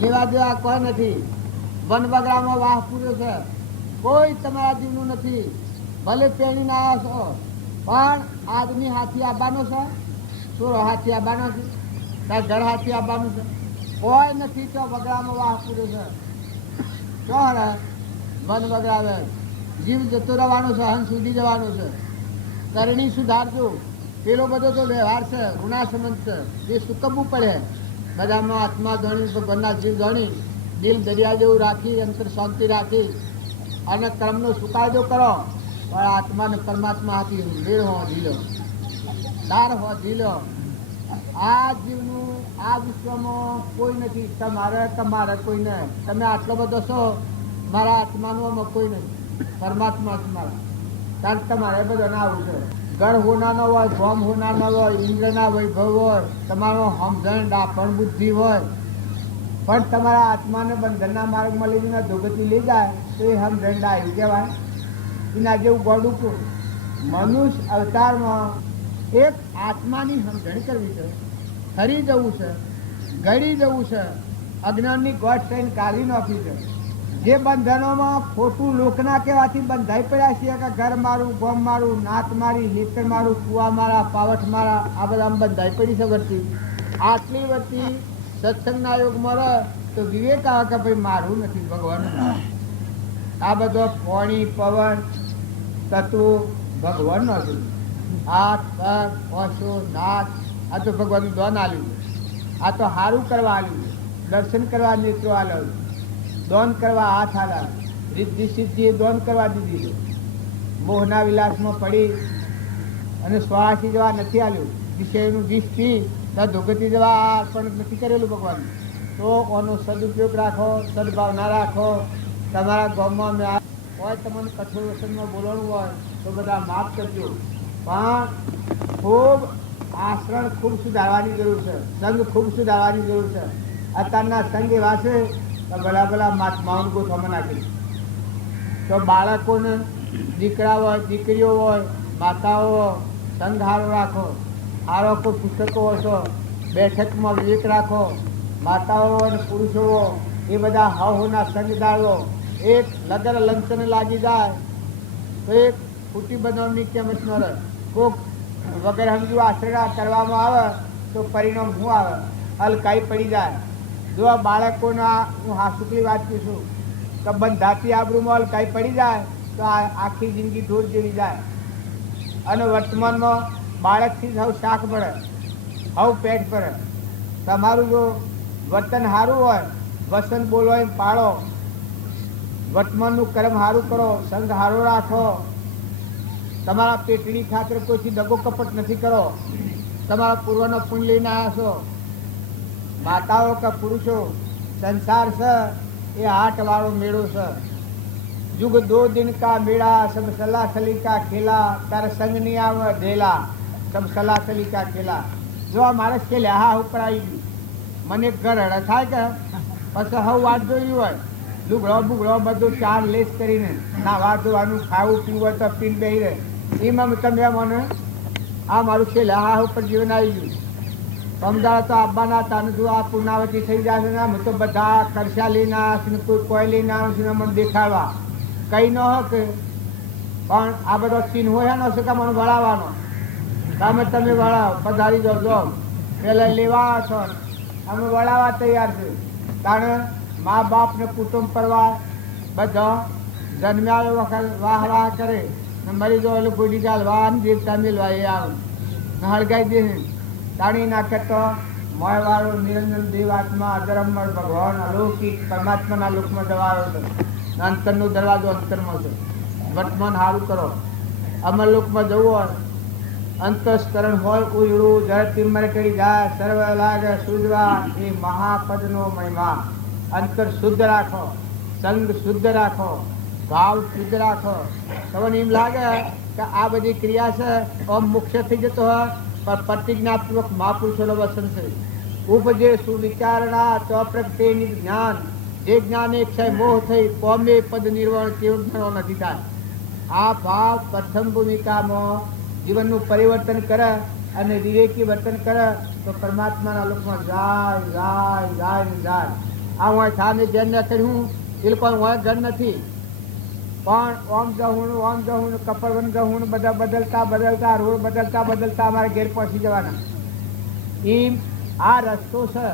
લેવા દેવા કોઈ નથી. વન બગડામાં વાહ પૂર્યો છે, કોઈ તમારા જીવનું નથી. ભલે પેણી ના આવ્યા છો, પણ આદમી હાથી આવવાનો છે, સુરો હાથી આવવાનો છે, તાર ઘર હાથી આવવાનું છે. કોઈ નથી તો બગડામાં વાહ પૂર્યો છે. શું વન બગડાવે, જીવ જતો રહેવાનો છે, હન સુધી જવાનું છે. કરણી સુધારજો. પેલો બધો તો વ્યવહાર છે, ઋણા સંબંધ છે, એ સુકવવું પડે. બધામાં આત્મા ધણી, ભગવાનના જીવ ધણી, દિલ દરિયા જેવું રાખી, અંતર શાંતિ રાખી અને કર્મનો સુકાયદો કરો. પણ આત્માને પરમાત્મા હાથી મેળ હો ઢીલો, તાર હો ઢીલો. આ જીવનું આ વિશ્વમાં કોઈ નથી. તમારે કોઈ નહીં. તમે આટલો બધો છો, મારા આત્માનું કોઈ નહીં. પરમાત્મા મારા તાર તમારે બધો ના આવું છે. ઘર હોનાનો હોય, ભોમ હોનાનો હોય, ઇન્દ્રના વૈભવ હોય, તમારો સમજણ ડાપણ બુદ્ધિ હોય, પણ તમારા આત્માને બંધનના માર્ગમાં લઈને ધોગતી લઈ જાય તો એ સમજણ ડાયું કહેવાય. એના જેવું ગોડું કું. મનુષ્ય અવતારમાં એક આત્માની સમજણ કરવી છે. ખરી જવું છે, ગળી જવું છે, અજ્ઞાનની ગોઠ થઈને કાઢી નાખી છે. જે બંધનોમાં ખોટું લોકના કહેવાથી બંધાઈ પડ્યા છીએ કે ઘર મારું, ગોમ મારું, નાત મારી, નીકર મારું, કુવા મારા, પાવઠ મારા, આ બધા બંધાઈ પડી છે વર્તી. આટલી વર્તી સત્સંગના યોગમાં રહે તો વિવેક આવે કે ભાઈ મારું નથી, ભગવાનનું. આ બધો પાણી, પવન, તત્વો ભગવાનનો છે. હાથ, પગ, ઓછો, નાક આ તો ભગવાનનું દોન આલ્યું. આ તો સારું કરવા આલ્યું, દર્શન કરવા નેત્રો આલ્યું, દોન કરવા હાથ આલ્યા, રિદ્ધિ સિદ્ધિ દોન કરવા દીધી. મોહના વિલાસમાં પડી અને શ્વાસી જવા નથી આલ્યું. વિષયનું વિષ પી ત્યાં ધોગતી જવા અર્પણ નથી કરેલું ભગવાન. તો આનો સદુપયોગ રાખો, સદભાવના રાખો. તમારા ગામમાં હોય તમને કઠોર વસનમાં બોલવાનું હોય તો બધા માફ કરજો. પણ ખૂબ આચરણ ખૂબ સુધારવાની જરૂર છે, સંઘ ખૂબ સુધારવાની જરૂર છે. અત્યારના સંઘ એવા છે તો ભલા ભલા મહાત્માઓને ગોઠવમાં નાખી. તો બાળકોને દીકરા હોય, દીકરીઓ હોય, માતાઓ સંઘ હારો રાખો. હારો કોઈ પુસ્તકો હશો, બેઠકમાં વિવેક રાખો. માતાઓ અને પુરુષો એ બધા હવના સંઘ દાળો. એક લગર લંચન લાગી જાય તો એક ફૂટી બનાવની કેમત ન રહે. કોક વગર સમજુ આશ્રય કરવામાં આવે તો પરિણામ શું આવે? હલકાઈ પડી જાય. જો આ બાળકોના હું હાસુકલી વાત કહીશું કે બંધાતી આબરૂમાં હલકાઈ પડી જાય તો આખી જિંદગી ધૂળ જેવી જાય. અને વર્તમાનમાં બાળકથી જ હવ શાક પડે, હવ પેટ પડે. તમારું જો વર્તન સારું હોય, વસન બોલો એમ પાળો, વર્તમાનનું કર્મ સારું કરો, સંગ સારો રાખો, તમારા પેટની ખાતર કોઈથી દગો કપટ નથી કરો, તમારા પૂર્વનો પુણ્ય લઈને આવ્યા છો. માતાઓ કે પુરુષો, સંસાર છે એ હાટ વાળો મેળો છે. યુગ 2 दिन का मेला, सब सलाह सली का खेला, तारे संग नहीं आवे ढेला, सब सलाह सली का खेला. જો આ માણસ કે હા ઉપર આવી ગયું, મને ઘર હડે થાય કે પછી હવે વાત જોયું હોય, લુગડો બુગડો બધું ચાર લેસ કરીને નાવા ધોવાનું, ખાવું પીવું હોય તો પીને બેસી રહે. એમાં તમે મને આ મારું છે હા ઉપર જીવન આવી ગયું. અમદાવાદ તો આવવાના તાને જો આ પૂર્ણાવતી થઈ જશે ને અમે તો બધા ખર્ચા લઈને આવશે ને કોઈ લઈને આવશે ને મને દેખાડવા કંઈ ન હકે. પણ આ બધો ચીન હોય ને કે મને વળાવવાનો, તમે વળાવો, પધારી દો. પેલા લેવા છો, અમે વળાવવા તૈયાર છે. કારણ મા બાપ ને કુટુંબ પરિવાર બધા જન્મ્યા વખત વાહ વાહ કરે ને મરી જાઓ એટલે ગોડી ચાલ વાહ દેવતા મેળવા એ આવે ને હળગાઈ દે. તાણી નાખે તો મોયવાળો નિરંજન દેવાત્મા અધરમર ભગવાન અલૌકિક પરમાત્માના લોકમાં દવાયો છે. અંતરનો દરવાજો અંતરમાં છે. વર્તમાન સારું કરો. અમર લોકમાં જવું હોય, અંતસ્કરણ હોય ઉજળું, જળથી મરકડી જાય, સર્વ લાગે સુજવા, એ મહાપદનો મહિમા. અંતર શુદ્ધ રાખો, સંગ શુદ્ધ રાખો, ભાવ શુદ્ધ રાખો. તમને એમ લાગે કે આ બધી ક્રિયા છે આમ મુખ્ય થઈ જતો હોય, પણ પ્રતિજ્ઞાત્મક મહાપુરુષોનો વસન છે. ઉપજે સુવિચારણા ચોપ્રગટે જ્ઞાન, જે જ્ઞાન એક ક્ષય મોહ થઈ કોમે પદ નિર્વાણ કેવું જ્ઞાનો નથી થાય. આ ભાવ પ્રથમ ભૂમિકામાં જીવનનું પરિવર્તન કરે અને વિવેકી વર્તન કરે તો પરમાત્માના લોકમાં જાય જાય જાય જાય. આ હું સામે ધ્યાન ન કર્યું એ લોકો હું ઘર નથી, પણ ઓમ જહુણ કપડવન જહુણ બધા બદલતા રોડ બદલતા અમારે ઘેર પહોંચી જવાના. એમ આ રસ્તો છે.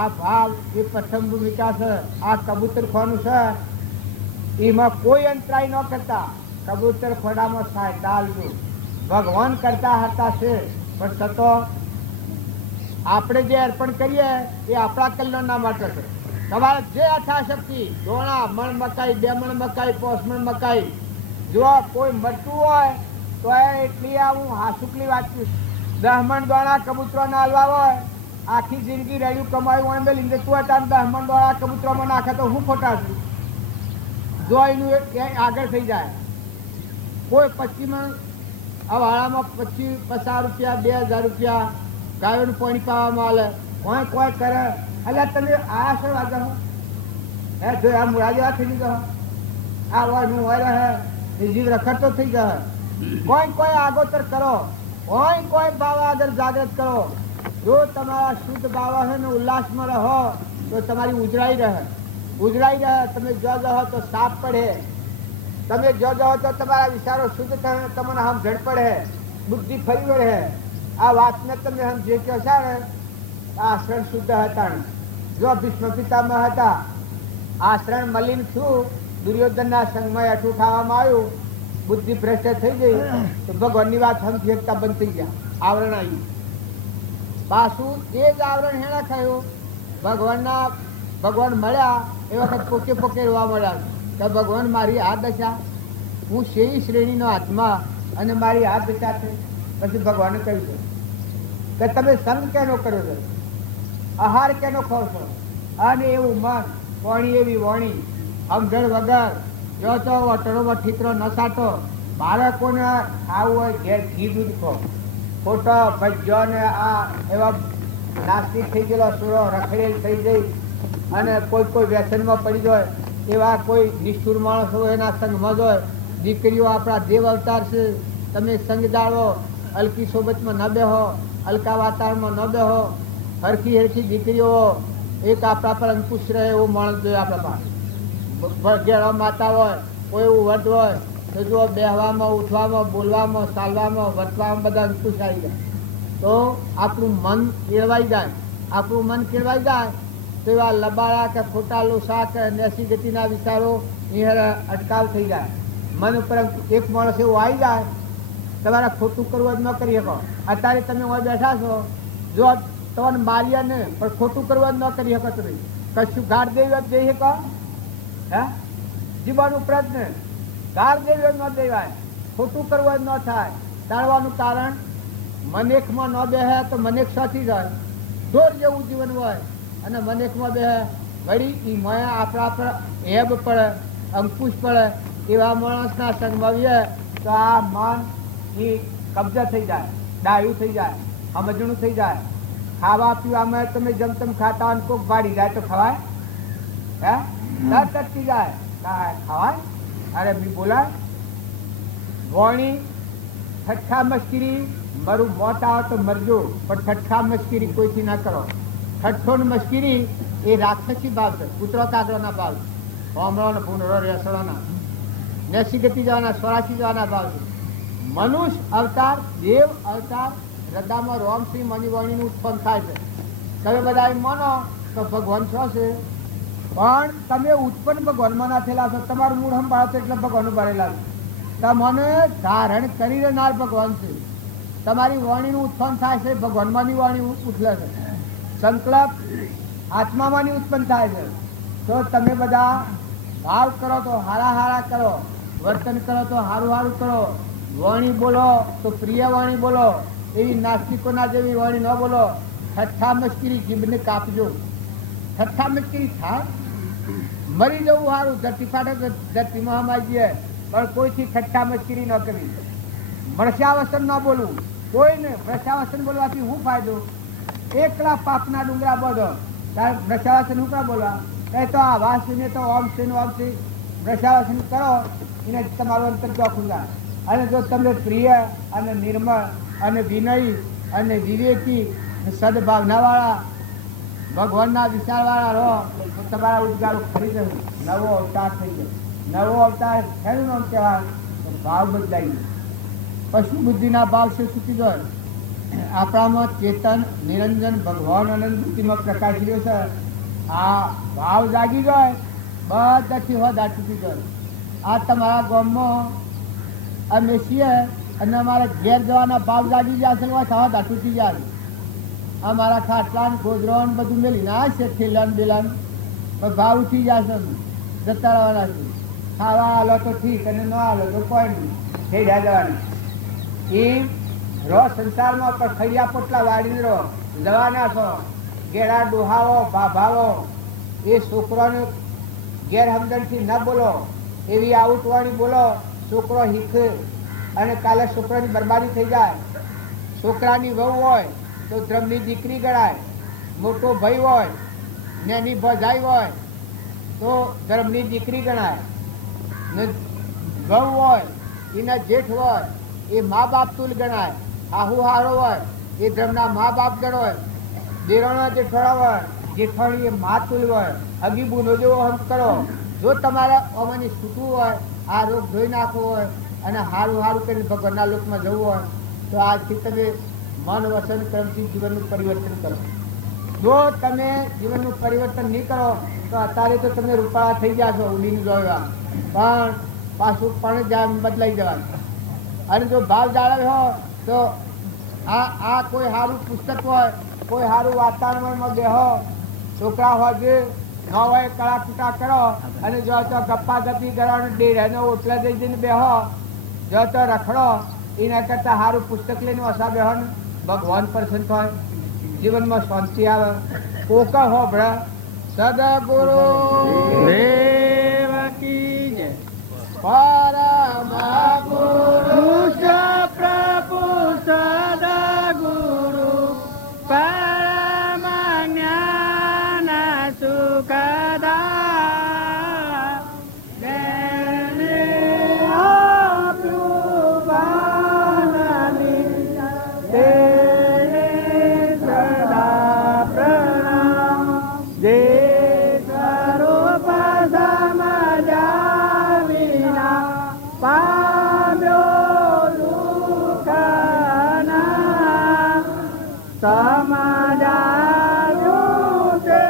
આ ભાવ એ પ્રથમ ભૂમિકા છે. આ કબૂતર ખોનું છે, એમાં કોઈ અંતરાય ન કરતા. કબૂતર ખોડામાં થાય ડાલજો ભગવાન કરતા હતા છે, પણ છતો આપણે જે અર્પણ કરીએ એ આપણા કલ્યાણના માટે છે. તમારે જે યથાશક્તિ દોણા મણ મકાઈ, 2 મણ મકાઈ, 5 મણ મકાઈ, જો કોઈ મરતું હોય તો એટલી હું હાસુકલી વાત છું. 10 મણ દોણા કબૂતરોને હાલવા હોય, આખી જિંદગી રેડ્યું કમાયું હોય બે લીધે તું હતા 10 મણ દોણા કબૂતરોમાં નાખે તો હું ખોટા છું. જો એનું આગળ થઈ જાય. કોઈ 25 મણ આ વાળામાં 50 રૂપિયા 2000 રૂપિયા ગાયોનું પાણી પાવામાં આવે, કોઈ કરે. એટલે તમે આ શું વાગા હે જો આ મુળા જેવા થઈ ગયો, આ હોય હું હોય રહે એ જીવ રખડતો થઈ જાય. કોઈ આગોતર કરો, કોઈ ભાવ આગળ જાગૃત કરો. જો તમારા શુદ્ધ ભાવ હે ને ઉલ્લાસમાં રહો તો તમારી ઉજરાઈ રહે. ઉજળાઈ રહ્યા, તમે જો જાઓ તો સાપ પડે, તમે જો જાઓ તો તમારા વિચારો શુદ્ધ થાય, તમને સમજણ પડે, બુદ્ધિ ફરી વળે. આ વાતને તમે સમજે કે છે ને આશ્રણ શુદ્ધ હતા. જો ભીષ્મ પિતામહ હતા, આશ્રણ મલિન થયું, દુર્યોધનના સંગમાં અઠું ખાવામાં આવ્યું, બુદ્ધિ ભ્રષ્ટ થઈ ગઈ, તો ભગવાનની વાત સમજી શકતા બંધ થઈ ગયા, આવરણ આવ્યું. પાછું એ જ આવરણ હેણા ખાયું, ભગવાન મળ્યા એ વખત પોકે પોકે રોવા મળ્યા કે ભગવાન મારી આ દશા, હું શેવી શ્રેણીનો આત્મા અને મારી આ દશા છે. પછી ભગવાને કહ્યું છે કે તમે સંગ કેનો કર્યો છો, આહાર કેનો ખાવ છો, અને એવું મન, વાણી એવી વાણી, સમજણ વગર જો તો વટણોમાં ઠીકરો ન સાટો. બાળકોને ખાવું હોય ઘેર ઘી દૂધ ખો, ખોટો ભજ્યો ને આ એવા નાસ્તિક થઈ ગયેલો સુરો રખડેલ થઈ ગઈ અને કોઈ વ્યસનમાં પડી જાય એવા કોઈ નિષ્ઠુર માણસ હોય એના સંગમાં જ હોય. દીકરીઓ આપણા દેવ અવતાર છે, તમે સંગ જાળવો, હલકી સોબતમાં ન બેહો, હલકા વાતાવરણમાં ન બેહો, હરખી દીકરીઓ એક આપણા પર અંકુશ રહે એવો માણસ જોઈએ. આપણા પાસે ઘેરા માતા હોય, કોઈ એવું વર્ત હોય તો જો બેહવામાં, ઉઠવામાં, બોલવામાં, ચાલવામાં, વર્તવામાં બધા અંકુશ આવી જાય તો આપણું મન કેળવાઈ જાય. આપણું મન કેળવાઈ જાય તો એવા લબાડા કે ખોટા લોસા કે નેસી ગતિના વિચારો એ અટકાવ થઈ જાય. મન ઉપર એક માણસ એવું આવી જાય, તમારે ખોટું કરવું જ ન કરી શકો. અત્યારે તમે અહીં બેઠા છો, જો તમને માર્યા ને પણ ખોટું કરવું જ ન કરી શકો, તમે કશું ગાઢ દેવી જઈ શકો? હે જીવવાનું પ્રયત્ન ગાઢ દેવી ન દેવાય, ખોટું કરવું જ ન થાય. ટાળવાનું કારણ મનેકમાં ન બેહે તો મનેક સાથી જાય, ઢોર જેવું જીવન હોય અને મનેકમાં બેહે વળી એ મયા આપણા પર હેબ પડે, અંકુશ પડે. એવા માણસના સંગમાં આવીએ તો આ મન એ કબજા થઈ જાય, ડાયું થઈ જાય, સમજણું થઈ જાય. ખાવા પીવામાં તમે જેમ તેમ ખાતા હોય, કોક ભાડી જાય તો ખવાય? હે દર્દ ટકી જાય, ખવાય? અરે બી બોલાય. વોણી ઠઠ્ઠા મસ્કરી, મારું મોત આવે તો મરજો, પણ ઠઠ્ઠા મસ્કરી કોઈથી ના કરો. ઠઠ્ઠો ને મસ્કરી એ રાક્ષસી ભાવ છે, કૂતરો કાગડાના ભાવ છે, હોમળો ભૂંડળો રેસડોના, નેસી ગતિ જવાના, સ્વરાશી જવાના ભાવ છે. મનુષ્ય અવતાર, દેવ અવતાર, હૃદયમાં રોમશ્રી મણિવાણીનું ઉત્પન્ન થાય છે. તમે બધા એમ માનો તો ભગવાન છો છે, પણ તમે ઉત્પન્ન ભગવાનમાં ના થયેલા છો. તમારું મૂળ સંભાળો છો એટલે ભગવાન ભરેલા છે. તમને ધારણ કરી રહેનાર ભગવાન છે. તમારી વાણીનું ઉત્પન્ન થાય છે, ભગવાનમાંની વાણી ઉઠલે છે. સંકલ્પ આત્મામાંની ઉત્પન્ન થાય છે. તો તમે બધા ભાવ કરો તો હારા હારા કરો, વર્તન કરો તો હારું હારું કરો, વાણી બોલો તો પ્રિય વાણી બોલો, એવી નાસ્તિકોના જેવી વાણી ન બોલો. ઠઠ્ઠા મસ્કરી જીભને કાપજો. ઠઠ્ઠા મસ્કરી થાય મરી જવું સારું, ધરતી ફાટે ધરતીમાં હમાઈ જઈએ, પણ કોઈથી ઠઠ્ઠા મસ્કરી ન કરવી. મરસાવસન ન બોલવું કોઈને. મરસાવસન બોલવાથી શું ફાયદો? એકલા પાપના ડુંગરા બધો તારે મરસાવસન શું કા બોલવા? એ તો આ વાસીને તો ઓમ છે ઓમ છે મરસાવસન કરો, એને તમારું અંતર ચોખ્ખું થાય. અને જો તમને પ્રિય અને નિર્મળ અને વિનય અને વિવેકી સદભાવનાવાળા ભગવાનના વિચારવાળા રહો તો તમારા ઉદ્ગારો ફરી જશે. નવો અવતાર થઈ ગયો. નવો અવતાર ખેડૂત નામ કહેવાય તો ભાવ બદલાઈ ગયો. પશુ બુદ્ધિના ભાવ છે સુકી જાય. આપણામાં ચેતન નિરંજન ભગવાન અનંત બુદ્ધિમાં પ્રકાશ રહ્યો છે. આ ભાવ જાગી જાય, બધાથી હોદા તૂટી જાય. આ તમારા ગામમાં અમે છીએ અને અમારે ઘેર જવાના ભાવ જાગી ગયા છે, હોદા તૂટી જાય. અમારા ખાટલાન ગોદરોન બધું મેલી ના છે, થેલાન બેલાન ભાવ ઉઠી જશે, જતા રહેવાના છે. ખાવા હાલો તો ઠીક અને ન હાલો તો કોઈ નહીં, થઈ રહ્યા જવાની. એ રહો સંસારમાં પણ ખડિયા પોટલા વાળીને રહો, જવાના છો. ઘેરા ડોહાવો ભાભાવો એ છોકરાને ગેરહમદનથી ન બોલો, એવી આઉટવાણી બોલો. છોકરો શીખે અને કાલે છોકરાની બરબાદી થઈ જાય. છોકરાની વહુ હોય તો ધર્મની દીકરી ગણાય, મોટો ભાઈ હોય ને એની ભજાઈ હોય તો ધર્મની દીકરી ગણાય, ને વહુ હોય એના જેઠ હોય એ મા બાપ તુલ ગણાય. આહુ હારો હોય એ ધર્મના મા બાપ ગણોય. દેરાણા જેઠવાડા હોય જેઠાણી માતુલ હોય અગી બુનો જેવો હમ કરો. જો તમારે ઓમાની છૂટવું હોય, આ રોગ ધોઈ નાખવો હોય અને હારું હારું કરીને ભગવાનના લોકમાં જવું હોય તો આજથી તમે મન વસન કર્મથી જીવનનું પરિવર્તન કરો. જો તમે જીવનનું પરિવર્તન નહીં કરો તો અત્યારે તો તમે રૂપાળા થઈ ગયા છો ઉડીને જોવા, પણ પાછું પણ બદલાઈ જવાનું. અને જો ભાવ જાળવ્યો હોય તો આ કોઈ સારું પુસ્તક હોય, કોઈ સારું વાતાવરણમાં બેહો, છોકરા હોય જે ન હોય કળા કૂટા કરો અને જો તો ગપ્પા ગપ્પી કરો અને ડેરાનો ઓટલા જઈ જઈને બેહો, જો તો રખડો, એના કરતાં સારું પુસ્તક લઈને ઓછા બેહો ને ભગવાન પ્રસન્ન થાય, જીવનમાં શાંતિ આવે. કોકા હોભળે સદગુરુ દેવકી જય. પરમ પુરુષ પ્રભુ સદગુરુ પરમ જ્ઞાન સુખદા તેને આપ્યું બાનલી તેને સદા પ્રણામ. જે સ્વરૂપ સમજા વિના પામ્યો દુઃખના, સમાજાયું તે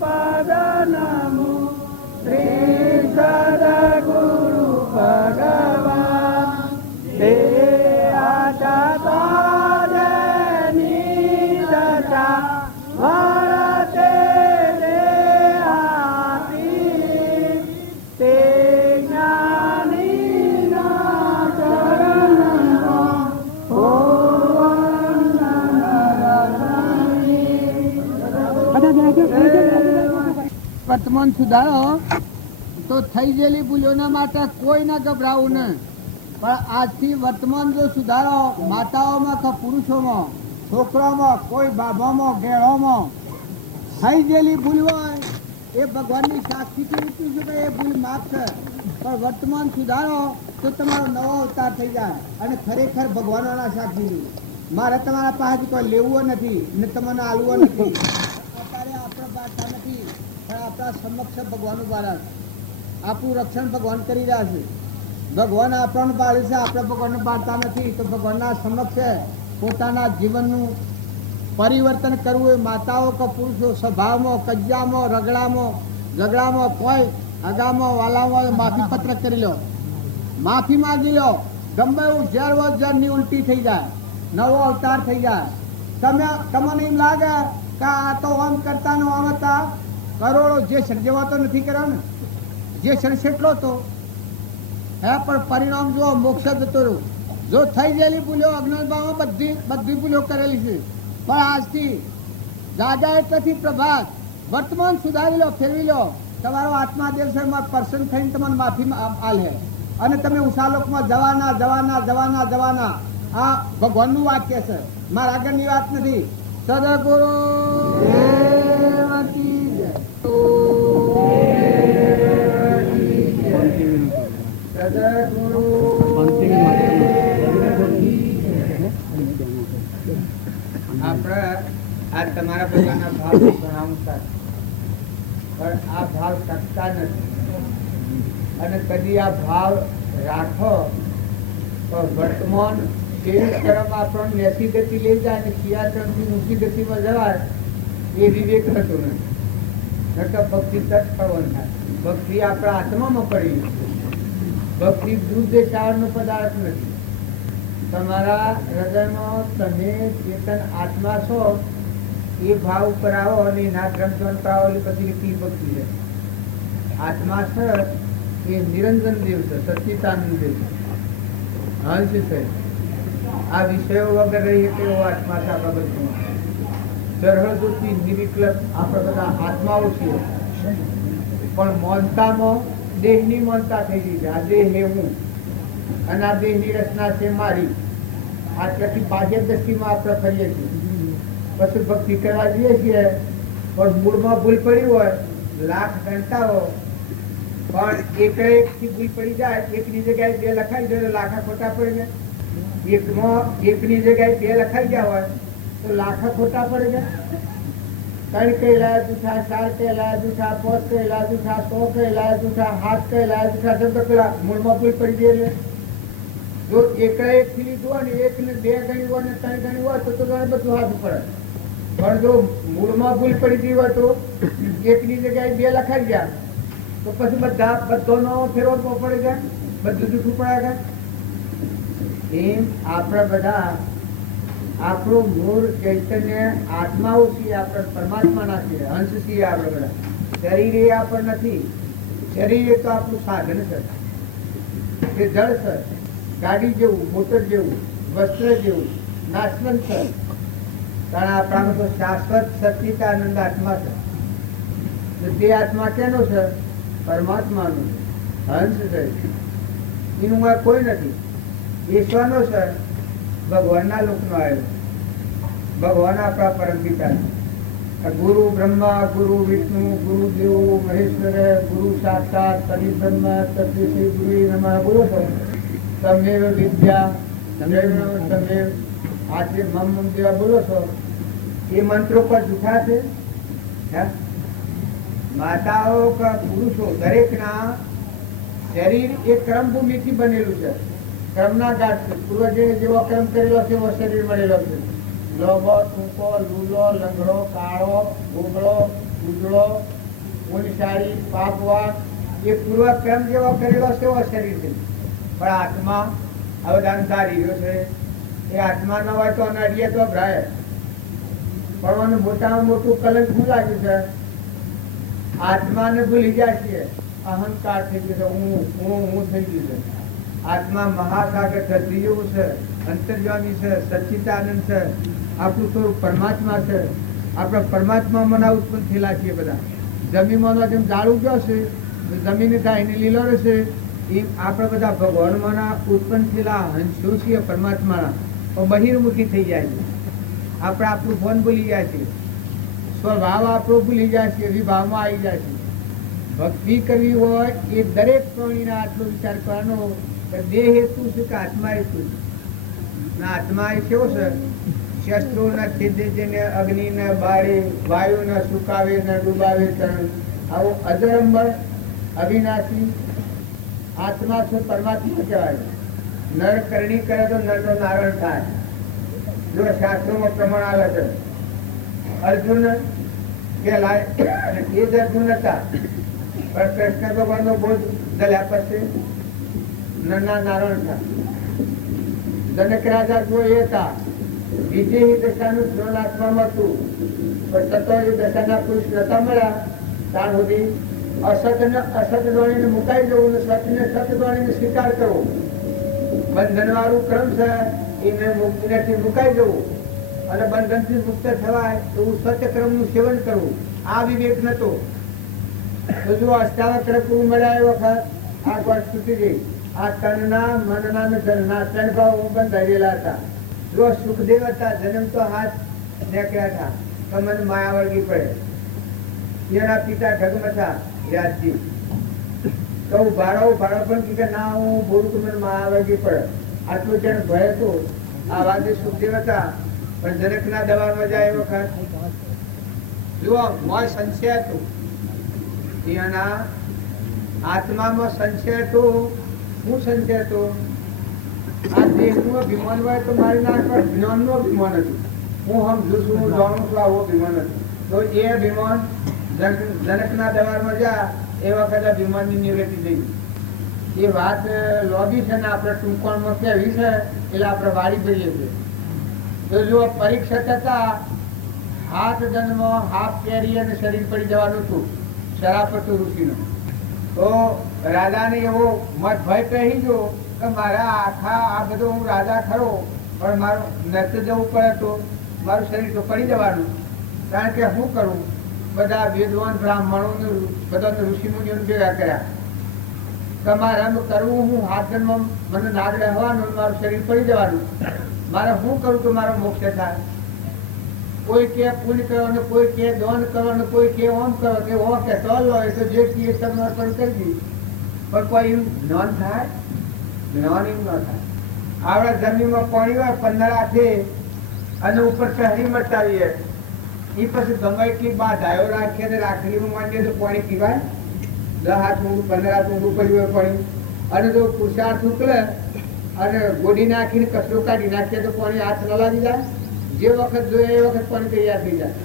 પદનમું શ્રી સદગુરુ ભગવાન. તે આચા જેની દશા વરતે દે આપી, તે જ્ઞાનીના ચરણમાં વર્તમાન સુધારો તો થઈ ગયેલી ભૂલોના માટે કોઈ ના ગભરાવું નહીં, પણ આજથી વર્તમાન જો સુધારો માતાઓમાં કે પુરુષોમાં, છોકરાઓમાં, કોઈ બાબામાં, ગેળોમાં થઈ ગયેલી ભૂલ હોય એ ભગવાનની સાક્ષીથી ઊંચું છે કે એ ભૂલ માફ છે. પણ વર્તમાન સુધારો તો તમારો નવો અવતાર થઈ જાય અને ખરેખર ભગવાનોના સાક્ષી. મારે તમારા પાસેથી કોઈ લેવું નથી ને તમને આલવું નથી. અત્યારે આપણા બાળતા નથી, પણ આપણા સમક્ષ ભગવાનનું બાળક, આપણું રક્ષણ ભગવાન કરી રહ્યા છે. ભગવાન આપણને બાળે છે, આપણે ભગવાનને બાળતા નથી. તો ભગવાનના સમક્ષ પોતાના જીવનનું પરિવર્તન કરવું એ માતાઓ કે પુરુષો સ્વભાવમાં, કજિયામાં, ઝઘડામાં કોઈ હગામાં વાલામાં માફી પત્ર કરી લો, માફી માગી લો. ગમે એવું ઝેર હોય ઝેરની ઉલટી થઈ જાય, નવો અવતાર થઈ જાય. તમને એમ લાગે કે આ તો આમ કરતા ને આમ હતા, કરોડો જે સર્જવા તો નથી કર્યો ને, જે સડસેટલો તો હે, પણ પરિણામ જો મોક્ષ જતો રહ્યું. જો થઈ ગયેલી ભૂલો અજ્ઞાનભાવમાં બધી ભૂલો કરેલી છે, પણ આજથી જાગા એટલેથી પ્રભાત વર્તમાન સુધારી લો, ફેરવી લો. તમારો આત્મા દેવ છે પર્સન થઈને તમને માફી આલે અને તમે ઉષાલોકમાં જવાના. આ ભગવાનનું વાક્ય છે, મારા આગળની વાત નથી. સદગુરુ દેવકી જય. સદગુરુ આપણે આ તમારા પોતાના ભાવ ભણાવતા, પણ આ ભાવ ટકતા નથી. અને કદી આ ભાવ રાખો તો વર્તમાન કેવી કર્મ આપણને નેસી ગતિ લઈ જાય અને ક્રિયાક્રમથી ઊંચી ગતિમાં જવાય એ વિવેક થતો નથી. નકર ભક્તિ તટ કરવાનું થાય. ભક્તિ આપણા આત્મામાં પડી, ભક્તિ દૂધ ચારનો પદાર્થ નથી. તમારા હૃદયમાં તમે ચેતન આત્મા છો એ ભાવ ઉપર આવો અને એના ગ્રંથન પાવેલી પછી તી ભક્તિ છે. આત્મા છે એ નિરંજન દેવ છે, સચ્ચિદાનંદ દેવ છે, હંસ છે. આ વિષયો વગર રહીએ તેવો આત્મા છે આપણા બધું. સરહદોથી નિર્વિકલ્પ આપણે બધા આત્માઓ છીએ, પણ મૌનતામાં દેહની મૌનતા થઈ ગઈ છે. આ દેહ હું અને આ દેહની રચના છે મારી. આટલાથી બાહ્ય દ્રષ્ટિમાં આપણે ફરીએ છીએ, પછી ભક્તિ કરવા જઈએ છીએ, પણ મૂળમાં ભૂલ પડી હોય, લાખ ગણતાઓ પણ એક થી ભૂલ પડી જાય, એકની જગ્યાએ બે લખાઈ જાય લાખા ખોટા પડી જાય. એકની જગ્યાએ બે લખાઈ ગયા હોય તો લાખા ખોટા પડી જાય. ત્રણ કહેલા જૂઠા, 4 કહેલા જૂઠા, 5 કહેલા જૂઠા, 100 કહેલા જૂઠા, 7 કહેલા જૂઠા. તો પેલા મૂળમાં ભૂલ પડી ગઈ. એટલે જો એકડે એક થી લીધું હોય ને, 1 ને 2 ગણી હોય ને 3 ગણી હોય તો બધું હાથ પડે. પણ જો મૂળમાં ભૂલ પડી ગઈ હોય તો 1 ની જગ્યાએ 2 લખાઈ ગયા તો પછી બધોનો ફેરવવો પડે છે, બધું જૂઠું પડે છે. એમ આપણે બધા આપણું મૂળ ચૈતન્ય આત્માઓ છીએ, આપણે પરમાત્માના છીએ, અંશ છીએ આપણે બધા. શરીર એ આપણે નથી. શરીર એ તો આપણું સાધન છે, એ જળ છે, ગાડી જેવું, મોટર જેવું, વસ્ત્ર જેવું, નાશવંત છે. કારણ આપણામાં તો શાશ્વત સચ્ચિદાનંદ આત્મા છે. તે આત્મા કેનો છે? પરમાત્માનો છે, હંસ છે. એનું કોઈ નથી. ઈશ્વરનો છે, ભગવાનના લોકનો આવ્યો. ભગવાન આપણા પરમ પિતા, ગુરુ બ્રહ્મા, ગુરુ વિષ્ણુ, ગુરુ દેવ મહેશ્વર, ગુરુ સાક્ષાત પરિબ્રહ્મ તસ્मै શ્રી ગુરુ નમઃ. બોલો છો તમેવ વિદ્યા તમેવ આજે મમ જેવા બોલો છો. એ મંત્રો પર જૂઠા છે. માતાઓ કે પુરુષો દરેકના શરીર એ કર્મભૂમિથી બનેલું છે. કર્મના ગાઢ છે. પૂર્વજે જેવો કર્મ કરેલો છે એવો શરીર મળેલો છે. લોભો, ટૂંકો, લૂલો, લંગડો, કાળો, ઉગળો, ઉજળો, ઊંચાળી, પાપવાન, એ પૂર્વ કર્મ જેવો કરેલો છે એવો શરીર છે. પણ આત્મા અવદાન ધારી રહ્યો છે. એ આત્મા ન હોય તો અનાડીએ તો ભરાય. પણ મોટામાં મોટું કલંક શું લાગ્યું છે? આત્માને ભૂલી જાય છે. અહંકાર થઈ ગયો છે, હું થઈ ગયું છે. આત્મા મહાસાગર ધરતી જેવું છે, અંતર્યામી છે, સચ્ચિદાનંદ છે. આપણું સ્વરૂપ પરમાત્મા છે. આપણે પરમાત્મામાં ઉત્પન્ન થયેલા છીએ બધા. જમીનમાં જેમ ઝાડું ગયો છે, જમીન થાય એને લીલો રહેશે. એમ આપણે બધા ભગવાનમાંના ઉત્પન્ન થયેલા હંસો છીએ પરમાત્માના. બહિર્મુખી થઈ જાય છે. આપણે આપણું ફોન ભૂલી જાય છે, સ્વભાવ આપણો ભૂલી જાય છે, વિભાવમાં આવી જાય છે. ભક્તિ કરવી હોય એ દરેક પ્રાણીના આટલો વિચાર કરવાનો કે દેહ હેતુ છે કે આત્મા હેતુ છે. આત્મા એ કેવો છે? શસ્ત્રો ના છેદે જેને અગ્નિ ને બાળે, વાયુ ને સુકાવે ને ડૂબાવે તરણ. આવો અજરંબર અવિનાશી આત્મા છે, પરમાત્મા કહેવાય. નર કરણી કરે તો નર નો નારણ થાય. જો શાસ્ત્રોમાં પ્રમાણ આવે છે. અર્જુન કહેલાય એ જ અર્જુન હતા. પણ કૃષ્ણ ભગવાન નો બોધ દલ્યા પછી નરના નારણ હતા. જનક રાજા જો એ હતા. વિજયી દશાનું જ્ઞાન આત્મામાં હતું. પણ છતાં એ દશાના પુરુષ નતા મળ્યા ત્યાં સુધી અસત ગણીને મુકાઈ જવું ને સતને સત ગણીને સ્વીકાર કરવો. બંધન વાળું ક્રમ છે. એને મુક્તિથી મુકાઈ જવું અને બંધનથી મુક્ત થવાય એવું સત્યક્રમ નું સેવન કરવું. આ વિવેક નતો. તો જો અષ્ટાવક્ર પૂરું મળ્યા એ વખત આ વાત તૂટી ગઈ. આ તનના મનના ને ધનના ત્રણ ભાવ બંધાયેલા હતા. જો સુખદેવ હતા, જન્મ તો હાથ નીકળ્યા હતા તો મને માયા વળગી પડે. એના પિતા ઢગમથા વ્યાસજી કહું ભાડો પણ કે ના હું બોલું તો મને માયા વળગી પડે. આટલું જણ ભય તો આ વાદે સુખદેવ હતા. પણ જનકના દબાણમાં જાય એ વખત જુઓ મોય સંશય હતું. એના આત્મામાં સંશય હતો. શું સંશય હતો? આ દેશનું અભિમાન હોય તો મારી નાખવા જ્ઞાનનું અભિમાન હતું. હું સમજુ છું, હું જાણું છું, આવું અભિમાન હતું. તો એ અભિમાન જનકના દરબારમાં જા એ વખત અભિમાનની નિવૃત્તિ થઈ. એ વાત લોબી છે ને આપણે ટૂંકણમાં કહેવી છે એટલે આપણે વાળી પડીએ છીએ. તો જો પરીક્ષા થતા હાથ જન્મ, હાથ કેરી અને શરીર પડી જવાનું હતું શરાપતુ ઋષિનો. તો રાજાને એવો મત ભય કહી ગયો કે મારા આખા આ બધો હું રાજા ખરો પણ મારું નૃત્ય જવું પડે તો મારું શરીર તો પડી જવાનું. કારણ કે શું કરું? બધા વિદ્વાન બ્રાહ્મણો બધા ઋષિમુનિઓ ભેગા કર્યા. તમારે કરવું હું હાથ જન્મ મને નાગ રહેવાનું, મારું શરીર પડી જવાનું. મારે શું કરું તો મારો મોક્ષ થાય? કોઈ કે પુણ્ય કરવાનું, કોઈ કે દાન કરવાનું, કોઈ કે ઓમ કરો કે ઓમ કે ટોલ લો. એ તો જે કે સમર્પણ કરી દી. પણ કોઈ એમ જ્ઞાન થાય? જ્ઞાન એમ ન થાય. આવડા જમીનમાં પાણી હોય 15 હાથે અને ઉપર શહેરી મટાવીએ એ પછી ગમે એટલી બા ડાયો રાખીએ ને રાખડીમાં માંડીએ તો પાણી પીવાય? 10 હાથ ઊંડું 15 હાથ ઊંડું પડ્યું હોય પાણી, અને જો પુરુષાર્થ ઉકલે અને ગોડી નાખીને કચરો કાઢી નાખીએ તો પાણી હાથ ન લાગી જાય? જે વખત જોઈએ એ વખત પાણી તૈયાર થઈ જાય.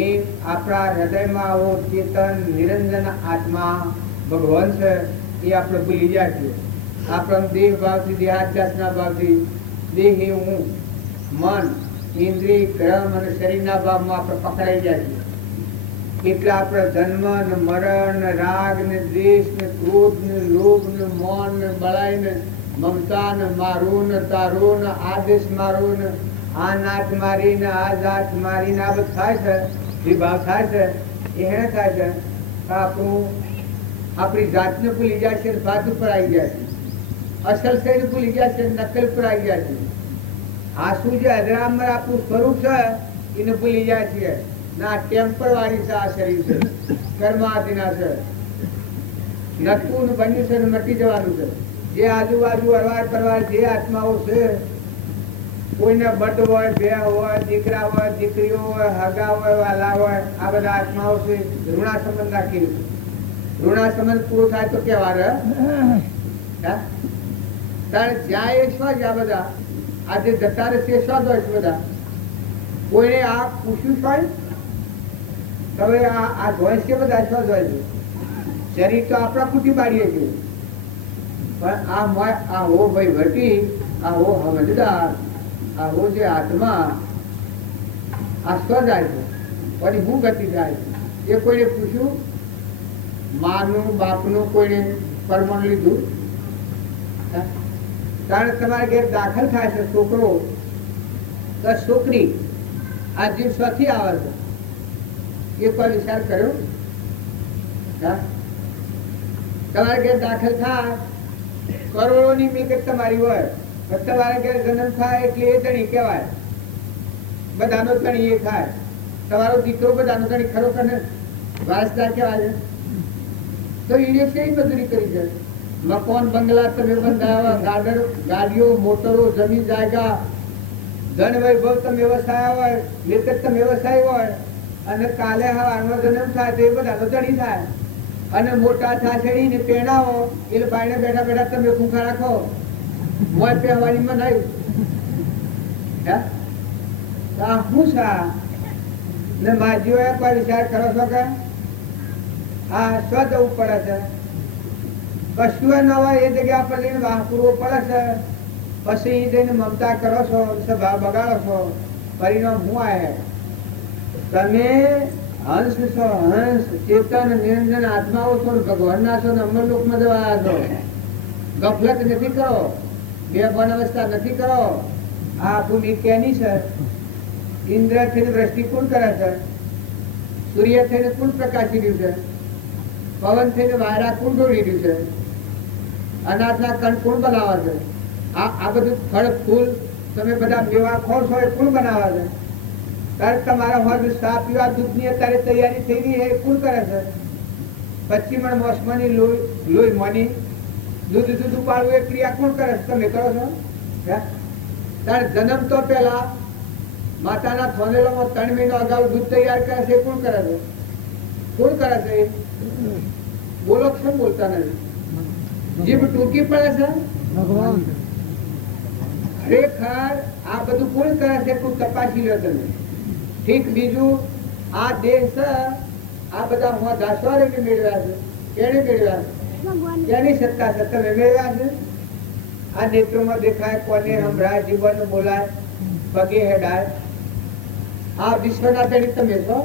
એ આપણા હૃદયમાં આવો ચેતન નિરંજન આત્મા ભગવાન છે એ આપણે ભૂલી જાય છીએ. આપણા દેહ ભાવથી દેહાધ્યાસના ભાવથી દેહ હું મન ઇન્દ્રિય ક્રમ અને શરીરના ભાવમાં આપણે પકડાઈ જાય છે. એટલે આપણે જન્મ ને મરણ ને રાગ ને દ્વેષ ને ક્રોધ ને લોભ ને મોન ને બળાઈ ને મમતા ને મારું ને તારું ને આદેશ મારું ને આ નાચ મારી ને આ જાત મારી ને આ બધું થાય છે, વિભાવ થાય છે. એ હેને થાય છે આપણી જાતને ભૂલી જાય છે, ભાત ઉપર આવી જાય છે, અસલ શરીર ભૂલી જાય છે, નકલ પર આવી જાય છે. આ શું છે? અજરામર આપણું સ્વરૂપ છે એને ભૂલી જાય છે. ના ટેમ્પર વાળી છે આ શરીર છે, કર્માધીના છે, નતું બન્યું છે, મટી જવાનું છે. જે આજુબાજુ અરવાર પરવાર જે આત્માઓ છે, કોઈને બટ હોય, બે હોય, દીકરા હોય, દીકરીઓ હોય, હગા હોય, વાલા હોય, આ બધા આત્માઓ છે ઋણા સંબંધ રાખી. ઋણા સંબંધ પૂરો થાય તો કેવા રહે? જ્યાં એ સ્વ જ આ બધા આજે જતા રહેશે સ્વ જ હોય છે બધા. કોઈને આ પૂછ્યું હોય હવે આ ધોય છે બધા સ્વ જ હોય છે. શરીર તો આપણા ફૂટી પાડીએ છીએ, પણ આ હો ભાઈ વટી, આ હો સમજદાર, આ હો જે આત્મા આ સ્વ જાય છે. પછી હું ગતિ જાય છે એ કોઈને પૂછ્યું? માનું બાપનું કોઈને પરમાણુ લીધું? કારણ તમારા ઘેર દાખલ થાય છે છોકરો કે છોકરી, આ જીવ સ્વથી આવે છે એ કોઈ વિચાર કર્યો? તમારા ઘેર દાખલ થાય, કરોડોની મિલકત તમારી હોય, તમારા ઘેર જન્મ થાય એટલે એ ધણી કહેવાય, બધાનો ધણી એ થાય. તમારો દીકરો બધાનો ધણી ખરો કે વારસદાર કહેવાય છે. તો એને કઈ મજૂરી કરી છે? મકાન બંગલા તમે બંધાવ્યા, ગાડીઓ મોટરો જમીન જાયગા ધન વૈભવ તમે વ્યવસાય હોય, મિલકત તમે વ્યવસાય હોય, અને કાલે હવાનો જન્મ થાય તો એ બધાનો ધણી થાય. અને મોટા થાસડીને પહેણાવો એટલે ભાઈને બેઠા બેઠા તમે ખૂંખા રાખો, મોય પહેવાની મનાયું. શું સા ને માજીઓએ કોઈ વિચાર કરો છો કે આ સ્વ જવું પડે છે? કશું ન હોય એ જગ્યા પર લઈને વાહ પૂરવો પડે છે. પછી જઈને મમતા કરો છો, સ્વભાવ બગાડો છો, પરિણામ હું આવે? તમે હંસ છો, હંસ ચેતન નિરંજન આત્માઓ છો, ભગવાનના છો, અમરલોકમાં જવા છો. ગફલત નથી કરો, બેભાન અવસ્થા નથી કરો. આ ભૂમિ કેની છે? ઇન્દ્ર થઈને દ્રષ્ટિ કોણ કરે છે? સૂર્ય થઈને કોણ પ્રકાશી રહ્યું છે? પવન થઈને વાયરા કોણ દોડી રહ્યું છે? અનાજના કણ કોણ બનાવે છે? આ બધું ફળ ફૂલ તમે બધા મેવા ખો છો એ કોણ બનાવે છે? ત્યારે તમારા હોદ સા પીવા દૂધની અત્યારે તૈયારી થઈ ગઈ એ કોણ કરે છે? 25 મણ મોસમાની લોહી મની દૂધ ઉપાડવું એ ક્રિયા કોણ કરે છે? તમે કરો છો? ત્યારે જન્મ તો પેલા માતાના થોનેલામાં 3 મહિના અગાઉ દૂધ તૈયાર કરે છે એ કોણ કરે છે? કોણ કરે છે? બોલો કેમ બોલતા નથી? જીભ ટૂંકી પડે છે? ભગવાન. ખરેખર આ બધું કોણ કરે છે? કોઈ તપાસી લો તમે. ઠીક. બીજું આ દેહ છે, આ બધા હું દાસવારે મેળવ્યા છે. કેને મેળવ્યા છે? કેની સત્તા છે? તમે મેળવ્યા છે? આ નેત્રોમાં દેખાય, કોને સંભળાય, જીવન બોલાય, પગે હેડાય. આ વિશ્વના ધણી તમે છો?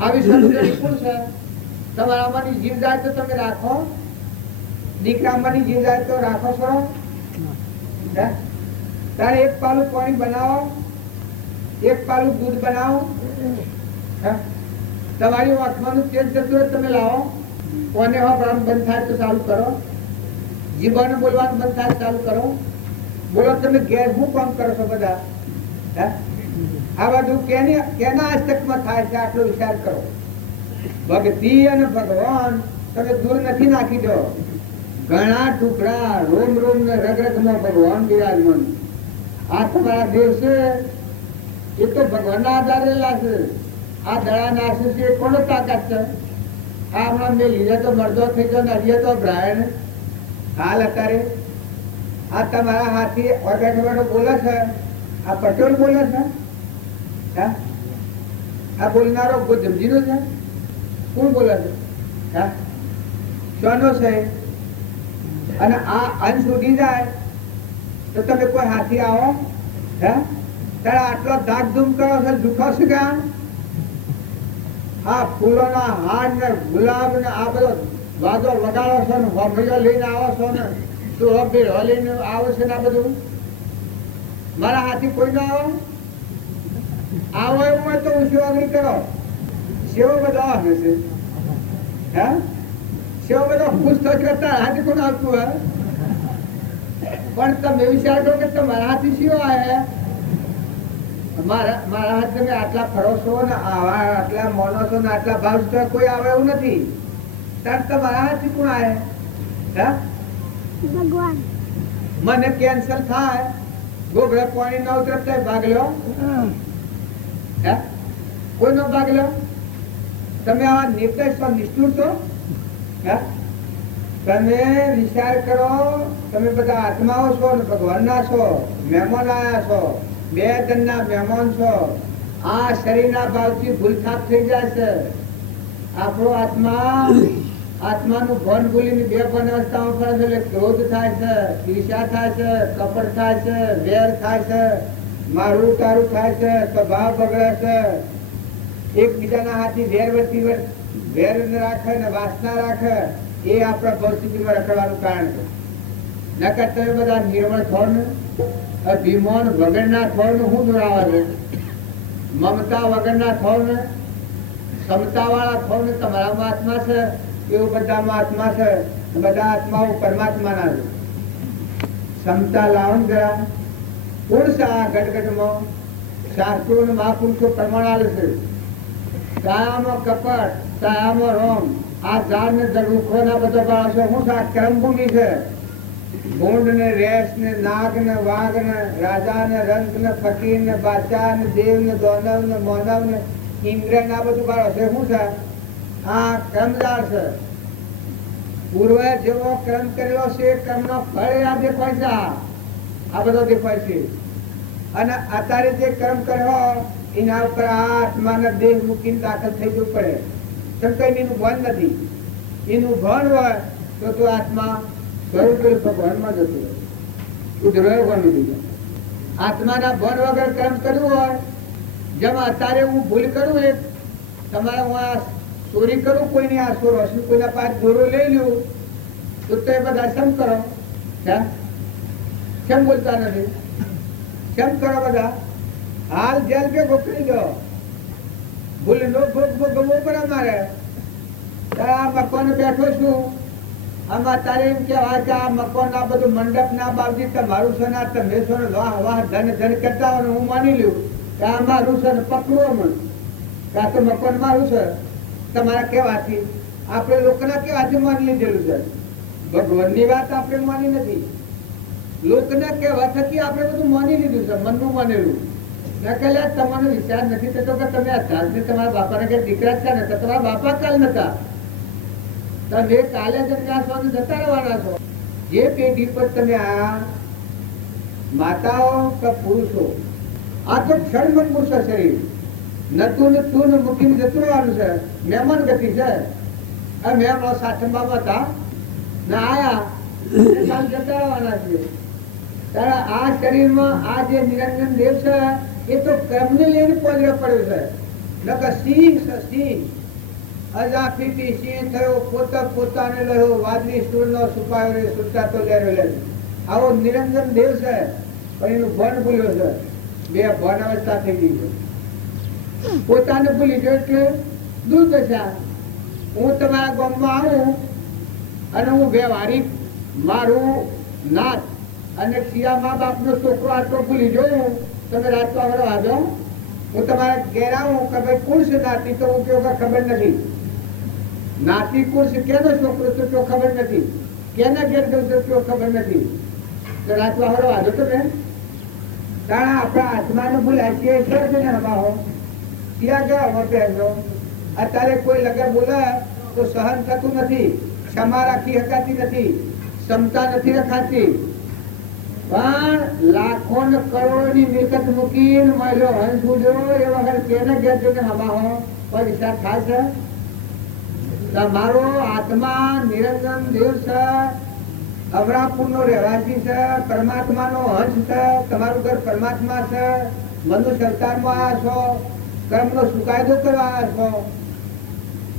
આ વિશ્વનું ધણી કોણ છે? તમારામાંની જીવ જાય તો તમે રાખો, દીકરામાંની જીવ જાય તો રાખો છો? તારે એક પાલું પાણી બનાવો, એક પાલું દૂધ બનાવો. તમારી આંખમાંનું તેજ જતું હોય તમે લાવો. કોને બંધ થાય તો ચાલુ કરો, જીવન બોલવાનું બંધ થાય ચાલુ કરો. બોલો તમે ઘેર શું કામ કરો છો બધા? આ બધું કેના હસ્તકમાં થાય છે? આટલો વિચાર કરો. ભક્તિ અને ભગવાન તમે દૂર નથી નાખી દો. ઘણા ટુકડા રોમ રોમ ને રગ રગમાં ભગવાન બિરાજમાન. આ તમારા દેવ છે, એ તો ભગવાનના આધારે લાગશે. આ દડા નાશે છે એ કોનો તાકાત છે? આ હમણાં મેં લીધે તો મરદો થઈ ગયો ને હજી તો બ્રાયણ હાલ અત્યારે આ તમારા હાથી બેઠો બેઠો બોલે છે. આ પટેલ બોલે છે. હા, આ બોલનારો જમજીનો છે. કોણ બોલે છે? હા, શાનો છે? અને આ અંશ ઉડી જાય તો તમે કોઈ હાથી આવો? હે, ત્યારે આટલો ધાક ધૂમ કરો છો, દુખો છે કે આ ફૂલોના હાર ને ગુલાબ ને આ બધો વાદો વગાડો છો ને હોમજો લઈને આવો છો ને ચૂહો ભીડો લઈને આવો છે ને આ બધું. મારા હાથી કોઈ ના આવો? આવો એવું હોય તો હું શિવાગરી કરો. સેવો બધો આવે છે. હે, સેવો બધો ખુશ થઈ કરતા હાથી કોણ આવતું હે? પણ તમે વિચાર કરો કે તમારા હાથી શિવો આવે? મારા હાથ તમે આટલા ફરો છો ને આટલા મોનો છો ને આટલા ભાવ છો, કોઈ આવે એવું નથી. ત્યારે તમારા હાથથી કોણ આવે? હા, ભગવાન. મને કેન્સર થાય, ગોગળે પાણી ના ઉતરતા ભાગ લો. હે, કોઈ નો ભાગ લો? તમે આ નિર્દય છો, નિષ્ઠુર છો. હે, તમે વિચાર કરો, તમે બધા આત્માઓ છો ને ભગવાનના છો, મહેમાન આયા છો, બે જણના મહેમાન છો. આ શરીરના ભાવથી ભૂલથાપ થઈ જાય છે. આપણો આત્માનું ભાન ભૂલીને બે પણ અવસ્થાઓ પર છે. એટલે ક્રોધ થાય છે, ઈર્ષ્યા થાય છે, કપટ થાય છે, વેર થાય છે, મારું તારું થાય છે, સ્વભાવ બગડે છે. એકબીજાના હાથથી વેર રાખે ને વાસના રાખે, એ આપણા પરિસ્થિતિમાં રખડવાનું કારણ છે. નકર તમે બધા નિર્મળ થો ને, અભિમાન વગરના થોર નું શું દોરાવા છે? મમતા વગરના થોર ને, ક્ષમતા વાળા થોર ને તમારામાં આત્મા છે, એવું બધામાં આત્મા છે. બધા આત્માઓ પરમાત્માના છે. ક્ષમતા લાવો ને જરા. કોણ છે આ ગટગટમાં? શાસ્ત્રો ને મહાપુરુષો પ્રમાણ આલે છે. કાયામાં કપટ, કાયામાં રોમ, આ ઝાડ ને રૂખો ના બધા બાળસો શું છે? આ કર્મભૂમિ છે. ભૂંડ ને રેસ ને નાગ ને વાઘ ને રાજા ને રંગ ને ફકીર ને બાદશાહ ને દેવ ને દોનવ ને મોનવ ને ઇન્દ્ર ને આ બધું બાળો છે. શું છે? આ કર્મદાર છે. પૂર્વે જેવો કર્મ કર્યો છે, કર્મ નો ફળ આ દેખાય છે. આ બધો દેખાય છે. અને અત્યારે જે કર્મ કર્યો એના ઉપર આ આત્માના દેહ મૂકીને દાખલ થઈ જવું પડે. કેમ કે એનું ભાન નથી. એનું ભાન હોય તો આત્મા ભગવાનમાં જતું આત્માના ભણ વગર કર્મ કરવું હોય, જેમ અત્યારે હું ભૂલ કરું, એક તમારે હું આ ચોરી કરું, કોઈની આ ચોરો છું, કોઈના પાસે દોરો લઈ લઉં તો એ બધા શેમ કરો? કેમ બોલતા નથી? કેમ કરો બધા? હાલ જેલ કે ગોખડી ગયો, ભૂલ નો ભોગ ભોગવવો પડે મારે. આ મકાન બેઠો છું, આમાં તારે એમ કેવાય કે આ મકાન આ બધું મંડપ ના બાબતી તમારું છે ને, તમે છો ને વાહ વાહ ધન ધન કરતા હોય, હું માની લઉં કે આ મારું છે ને, પકડો મને કે આ તો મકાન મારું છે. તમારા કેવાથી આપણે લોકોના કેવાથી માની લીધેલું છે. ભગવાનની વાત આપણે માની નથી, લોકોના કેવા થકી આપણે બધું માની લીધું છે, મનનું માનેલું. તમારો વિચાર નથી થતો કે તમે અત્યારથી તમારા બાપાના ઘેર દીકરા છે ને, તો તમારા બાપા કાલ નતા, તમે કાલે જતા રહેવાના છો. જે પેઢી પર તમે આ માતાઓ કે પુરુષો, આ તો ક્ષણમન પુરુષ શરીર નતું ને તું ને મૂકીને જતું રહેવાનું છે. મહેમાન ગતિ છે. આ મહેમાન સાઠંબામાં હતા ને આયા કાલ જતા રહેવાના છીએ. ત્યારે આ શરીરમાં આ જે નિરંજન દેવ છે એ તો કર્મને લઈને પહોંચવા પડ્યો છે. નકર સિંહ છે, સિંહ અજાફીથી સિંહ થયો, પોતાને લયો, વાદળી સૂરનો છુપાયો રે, સુરતાતો લેરો લે. આવો નિરંજન દેવ છે, પણ એનું ભણ ભૂલ્યો છે. બે ભણ અવસ્થા થઈ ગઈ છે. પોતાને ભૂલી ગયો એટલે દુર્દશા. હું તમારા ગામમાં આવું અને હું વ્યવહારિક મારું નાથ અને સિયા મા બાપ નો છોકરો આટલો ભૂલી જોયું, તમે રાત આગળ વાંધો. હું તમારા ઘેર આવું કે ભાઈ કોણ છે નાતી, તો હું કેવું ખબર નથી. નાતી કોણ છે, કેનો છોકરો તો તો ખબર નથી, કેના ઘેર જવું તો ખબર નથી. તો રાત આગળ વાંધો તમે કારણ આપણા આત્માનું ભૂલાય છે સર છે ને હમાઓ ત્યાં ગયા અમે પહેરજો. અત્યારે કોઈ લગન બોલે તો સહન થતું નથી, ક્ષમા રાખી શકાતી નથી, ક્ષમતા નથી રખાતી. પણ લાખો ને કરોડો ની મિલકત મૂકીને મળ્યો હંસ ઉડ્યો એ વખત કેને કહેજો કે હમાહો કોઈ વિચાર થાય છે? તમારો આત્મા નિરંજન દેવ છે, અમરાપુર નો રહેવાસી છે, પરમાત્મા નો હંસ છે, તમારું ઘર પરમાત્મા છે. મનુષ્ય અવતારમાં આવ્યા છો, કર્મ નો સુકાયદો કરવા આવ્યા છો.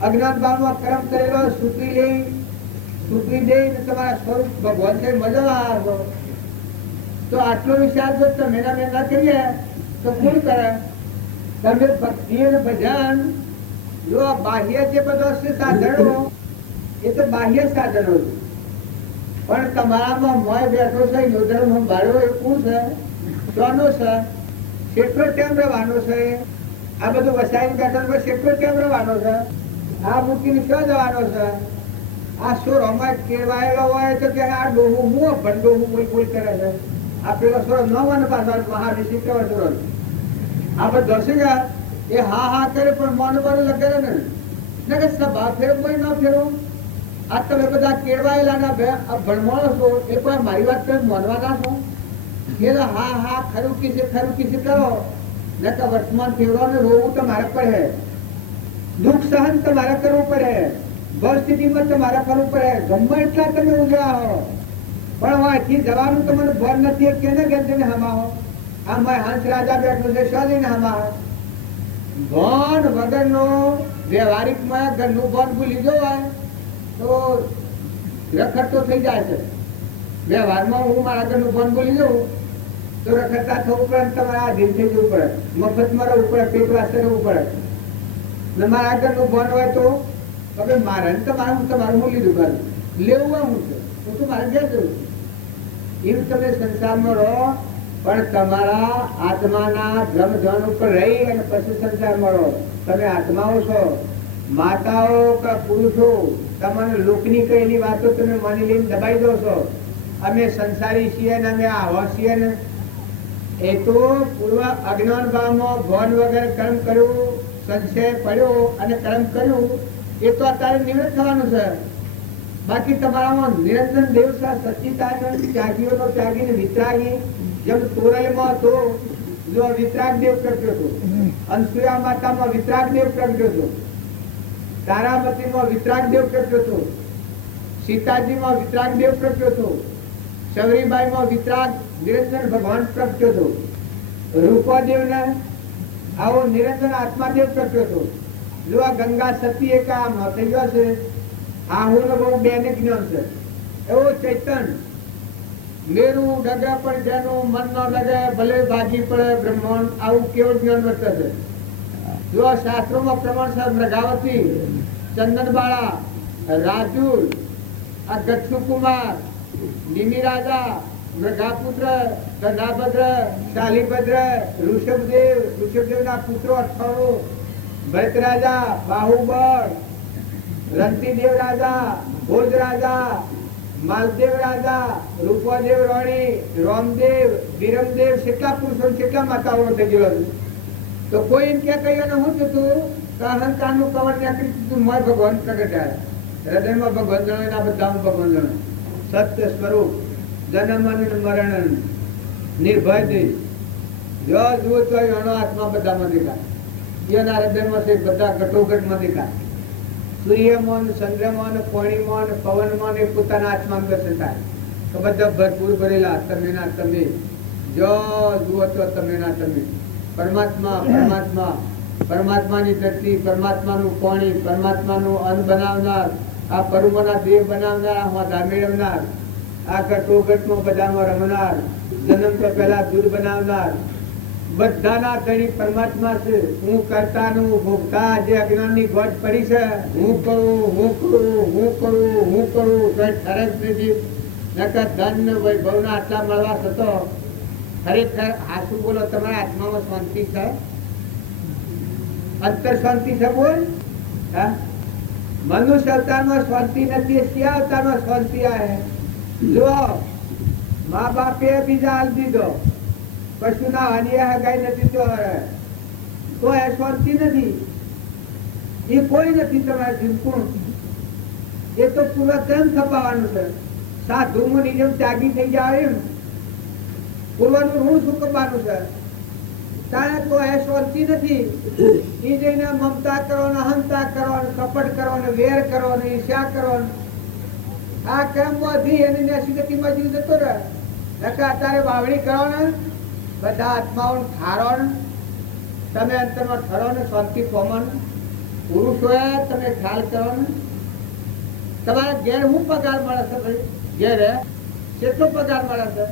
અજ્ઞાન ભાવમાં કર્મ કરેલો સૂકવી દે તમારા સ્વરૂપ ભગવાન છે મજા આવ્યા છો. તો આટલો વિચાર જો તમે ન કરીએ તો કોણ કરે? તમે ભક્તિ અને ભજન જો બાહ્ય જે બધો છે સાધનો એ તો બાહ્ય સાધનો છે, પણ તમારામાં મોય બેઠો છે યોજન સંભાળ્યો એ કોણ છે? કોનો છે? કેટલો ટાઈમ રહેવાનો છે? આ બધું વસાઈ બેઠો છે, કેટલો ટાઈમ રહેવાનો છે? આ મૂકીને ક્યાં જવાનો છે? આ સોર અમાર કેવાયેલો હોય તો કે આ ડોહું હું ભંડોહું બોલ કરે છે. આ પેલો સોર ન મને પાછળ મહાઋષિ કેવો સોર આ બધો છે એ હા હા કરે પણ માનવાનું લગે ને કે સભા ફેરો કોઈ ન ફેરો. આ તમે બધા કેળવાયેલા ના ભણવાનો છો એ પણ મારી વાત તમે માનવાના છો? એ હા હા ખરું કીધે કરો ને કે વર્તમાન ફેરવો ને રોવું તમારે પડે, દુઃખ સહન તમારે કરવું પડે, પરિસ્થિતિમાં તમારે કરવું પડે. ગમે એટલા તમે ઉજળા હો પણ અહીંથી જવાનું તમને ભર નથી. કેને ગેરને હમાવો? આમાં હંસ રાજા બેઠો છે શાલીને હમાવો. ભણ વગરનો વ્યવહારિકમાં ઘરનું ભણ ભૂલી જવાય તો રખડતો થઈ જાય છે. વ્યવહારમાં હું મારા ઘરનું ભણ ભૂલી જવું તો રખડતા થવું પડે, તમારે આધીન થઈ જવું પડે, મફતમાં રહેવું પડે, પેટ વાસ્તે રહેવું પડે. ને મારા ઘરનું ભણ હોય તો હવે મારે તમારું હું લીધું ઘર લેવું હોય હું છે હું તો મારે ઘેર જવું છું. એવું તમે સંસારમાં રહો પણ તમારા આત્માના ધ્રમ ઉપર રહી અને પછી સંસારમાં રહો. તમે આત્માઓ છો, માતાઓ કે પુરુષો, તમારે લોકની કહેલી વાતો તમે માની લઈને દબાઈ દો છો. અમે સંસારી છીએ ને અમે આવા છીએ ને એ તો પૂર્વ અજ્ઞાન ભાવમાં ભણ વગર કર્મ કર્યું, સંશય પડ્યો અને કર્મ કર્યું એ તો અત્યારે નિવૃત્ત થવાનું છે. બાકી તમારામાં નિરંજન દેવ સચ્ચિદાનંદ ત્યાગીઓનો ત્યાગીને વિતરાગી જેમ તોરલમાં હતો જો વિતરાગ દેવ પ્રગટ્યો હતો, અનસુયા માતામાં વિતરાગ દેવ પ્રગટ્યો હતો, તારામતીમાં વિતરાગ દેવ પ્રગટ્યો હતો, સીતાજીમાં વિતરાગ દેવ પ્રગટ્યો હતો, શબરીબાઈમાં વિતરાગ નિરંજન ભગવાન પ્રગટ્યો હતો, રૂપાદેવને આવો નિરંજન આત્માદેવ પ્રગટ્યો હતો. જો આ ગંગા સતી એક આમ થઈ ગયો છે આહુર બહુ બેને જ્ઞાન છે એવો ચૈતન મેરું ડગા પણ જેનું મન ન લગે ભલે ભાગી પડે બ્રહ્માંડ આવું કેવું જ્ઞાન વર્તે છે. જો આ શાસ્ત્રોમાં પ્રમાણ છે મૃગાવતી, ચંદનબાળા, રાજુ, આ ગચ્છુ કુમાર, નિમિ રાજા, મૃગાપુત્ર, ગંગાભદ્ર, શાલીભદ્ર, ઋષભદેવના પુત્રો 98, ભરત રાજા, બાહુબળ, રંતીદેવ રાજા, ભોજ રાજા, માલદેવ રાજા, રૂપાદેવ રાણી, રામદેવ, વિરમદેવ, કેટલા પુરુષો કેટલા માતાઓ થઈ ગયો. તો કોઈ એમ ક્યાં કહ્યું હું થતું અહંકાર નું કવર નીકળી તું મોય ભગવાન પ્રગટ્યા હૃદયમાં ભગવાન જણાય ના બધામાં ભગવાન જણાય સત્ય સ્વરૂપ જન્મ અને મરણ નિર્ભય દે જો જુઓ તો એનો આત્મા બધામાં દેખાય. એના હૃદયમાં છે બધા ઘટોઘટમાં દેખાય. સૂર્યમાં, ચંદ્રમાં, પાણીમાં, પવનમાં ને પોતાના આત્મા દર્શન થાય તો બધા ભરપૂર ભરેલા તમે ના તમે જો જુઓ તો તમે ના તમે પરમાત્માની ધરતી, પરમાત્માનું પાણી, પરમાત્માનું અન્ન બનાવનાર, આ પરુમોના દેહ બનાવનાર, આ મેળવનાર, આ ઘટોઘટમાં બધામાં રમનાર, જન્મ તો પહેલા દૂધ બનાવનાર, બધાના ધણી પરમાત્મા છે. હું કરતાનું ભોગતા જે અજ્ઞાનની ગોઠ પડી છે હું કરું કઈ ખરજ નથી. નકર ધન વૈભવના આટલા મળવા થતો ખરેખર આસુ બોલો તમારા આત્મામાં શાંતિ છે, અંતર શાંતિ છે બોલ. મનુષ્ય અવતારમાં શાંતિ નથી, ક્યાં અવતારમાં શાંતિ આવે? જો મા બાપે બીજા હાલ દીધો પશુના હાનિએ હગાઈ નથી તો એ શાંતિ નથી. એ કોઈ નથી તમારે જીવકું. એ તો પૂર્વકર્મ થપાવાનું છે. સાધુ મુનિ જેમ ત્યાગી થઈ જાય એમ પૂર્વનું ઋણ ચૂકવવાનું છે. તારે તો એ શાંતિ નથી. એ જઈને મમતા કરો ને અહંતા કરો ને કપટ કરો ને વેર કરો ને ઈર્ષ્યા કરો ને આ કર્મ માંથી એની નેસી ગતિમાં જીવ જતો રહે. અત્યારે વાવણી કરો ને બધા આત્માઓ ઠારો ને તમે અંતરમાં ઠરો ને શાંતિ પામો ને પુરુષ હોય તમે ખ્યાલ કરો ને તમારે ઘેર શું પગાર મળે છે ભાઈ? ઘેર કેટલો પગાર મળે છે?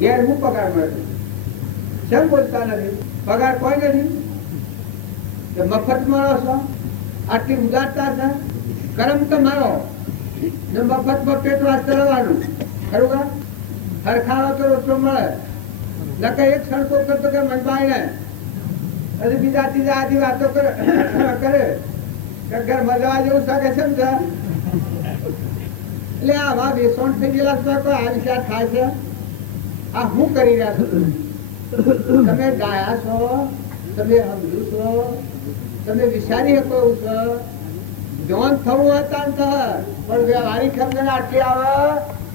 ઘેર શું પગાર મળે છે? કેમ બોલતા નથી? પગાર કોઈ નથી. મફત મળો છો? આટલી ઉદારતા છે? કર્મ તો મારો ને મફતમાં પેટ વાસ ચલાવવાનું ખરું કા? હરખાડો તો રોટલો મળે નકે એક સડકો કરતો કે મનબાઈ ને અને બીજા ત્રીજા આધી વાતો કરે ઘર મજા જેવું શકે છે ને એટલે આવા બેસોણ થઈ ગયેલા છે કોઈ આ વિચાર થાય છે? આ શું કરી રહ્યા છો? તમે ગાયા છો, તમે સમજુ છો, તમે વિચારી શકો એવું છો. જોન થવું હતા ને પણ વ્યવહારિક સમજણ આટલી આવે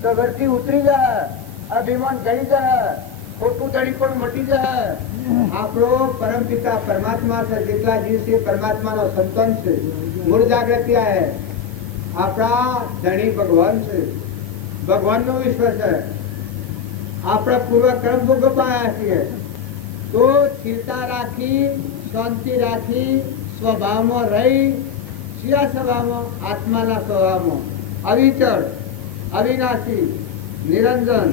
તો ઘરથી ઉતરી જાય, અભિમાન ઘડી જાય, ખોટું દડી પણ મટી જાય. આપણો પરમ પિતા પરમાત્મા છે. જેટલા જીવ છે પરમાત્માનો સંતાન છે. મૂળ જાગૃતિ આ આપણા ધણી ભગવાન છે. ભગવાનનો વિશ્વ છે. આપણા પૂર્વ કર્મ ભોગવાયા છીએ તો સ્થિરતા રાખી, શાંતિ રાખી, સ્વભાવમાં રહી, શિયા સ્વભાવમાં, આત્માના સ્વભાવમાં અવિચળ, અવિનાશી, નિરંજન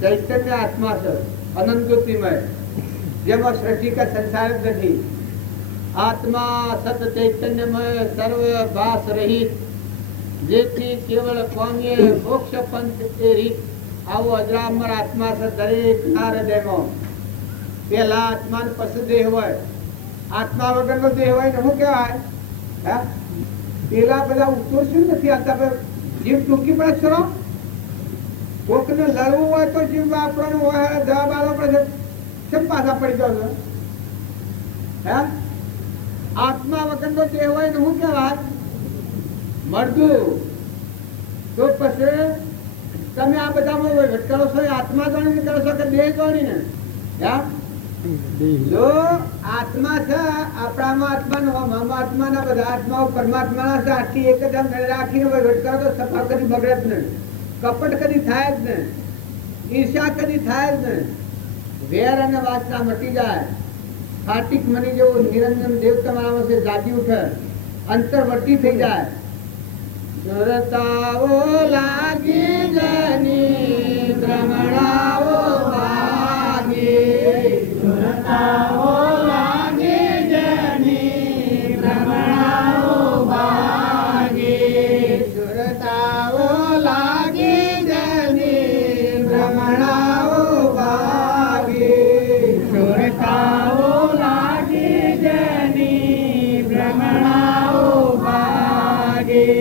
ચૈતન્ય આત્મા છે. અનંત જ્યોતિમય જેમાં સૃષ્ટિ કા સંસાર જ નથી. આત્મા સત ચૈતન્યમય સર્વ ભાસ રહિત જેથી કેવળ પામીએ મોક્ષ પંથ એ રીત. આવો અજરામર આત્મા છે દરેક ના હૃદયમાં. પેલા આત્મા ને પછી દેહ હોય. આત્મા વગરનો દેહ હોય ને શું કહેવાય? પેલા બધા ઉત્તર શું નથી આવતા? જીવ ટૂંકી પડે છો. કોકને લડવું હોય તો જીવ વાપરવાનું હોય, જવાબ આવવો પડે. કેમ પાછા પડી જાવ છો? આત્મા વગરનો દેહ હોય ને શું કહેવાય? મળતું. તો પછી તમે આ બધામાં વહીવટ કરો છો એ આત્મા ગણીને કરો છો કે દેહ ગણીને? જો આત્મા છે આપણામાં આત્મા આત્માના બધા આત્માઓ પરમાત્માના છે. આટલી એક જ રાખીને વહીવટ કરો તો સફળ કદી બગડે જ નહીં, કપટ કદી થાય જ નહીં, ઈર્ષા કદી થાય જ નહીં, વેર અને વાસના મટી જાય. ફાટિક મની જેવું નિરંજન દેવ તમારામાં છે જાગી ઉઠે, અંતર્વર્તી થઈ જાય. સુરતાઓ લાગી જની ભ્રમણાઓ ભાગી, સુરતાઓ લાગી જની ભ્રમણાઓ ભાગી, સુરતાઓ લાગી જની ભ્રમણાઓ ભાગી, સુરતાઓ લાગી જની ભ્રમણાઓ ભાગી.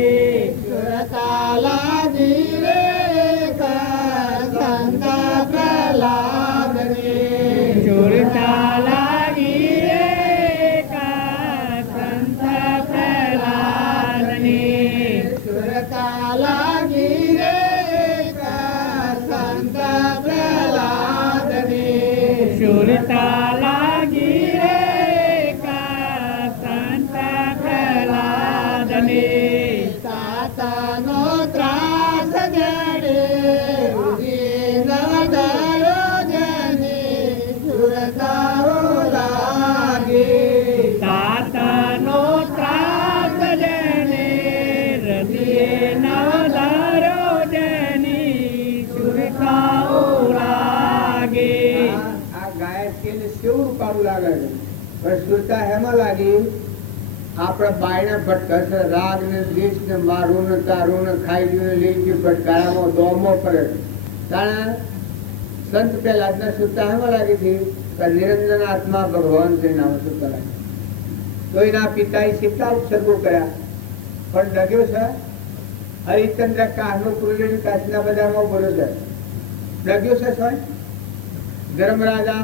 આપડા બાયણા ફટકા રાગ ને દ્વેષ ને મારું ને તારું ને ખાઈ ગયું લઈ ગયું ફટકારામાં દોમો પડે. કારણ સંત પેલા જ સુતા હેમાં લાગી હતી નિરંજન આત્મા ભગવાન છે નામ સુતા લાગે. તો એના પિતાએ કેટલા ઉત્સર્ગો કર્યા પણ ડગ્યો છે. હરિચંદ્ર કાહનો પૂર્ણ કાશીના બજારમાં બોલો છે. ડગ્યો છે સ્વયં ધર્મરાજા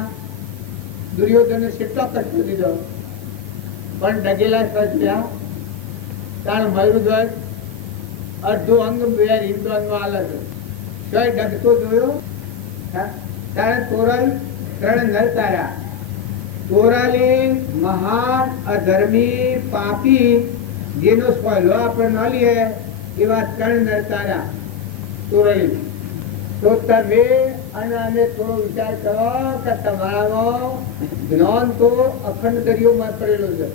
દુર્યોધને કેટલો કષ્ટ દીધો, પણ ડગેલા સજ્યા તાણ મયુરધ્વજ અડધું અંગ બે હિન્દુ અંગ આલે છે તોય ડગતો જોયો. તારે તોરલ ત્રણ નર તાર્યા. તોરાલે મહાન અધર્મી પાપી જેનો સ્વલો આપણે ન લઈએ એવા ત્રણ નર તાર્યા તોરલી. તો તમે અને અમે થોડો વિચાર કરો કે તમારામાં જ્ઞાન તો અખંડ દરિયોમાં પડેલો છે.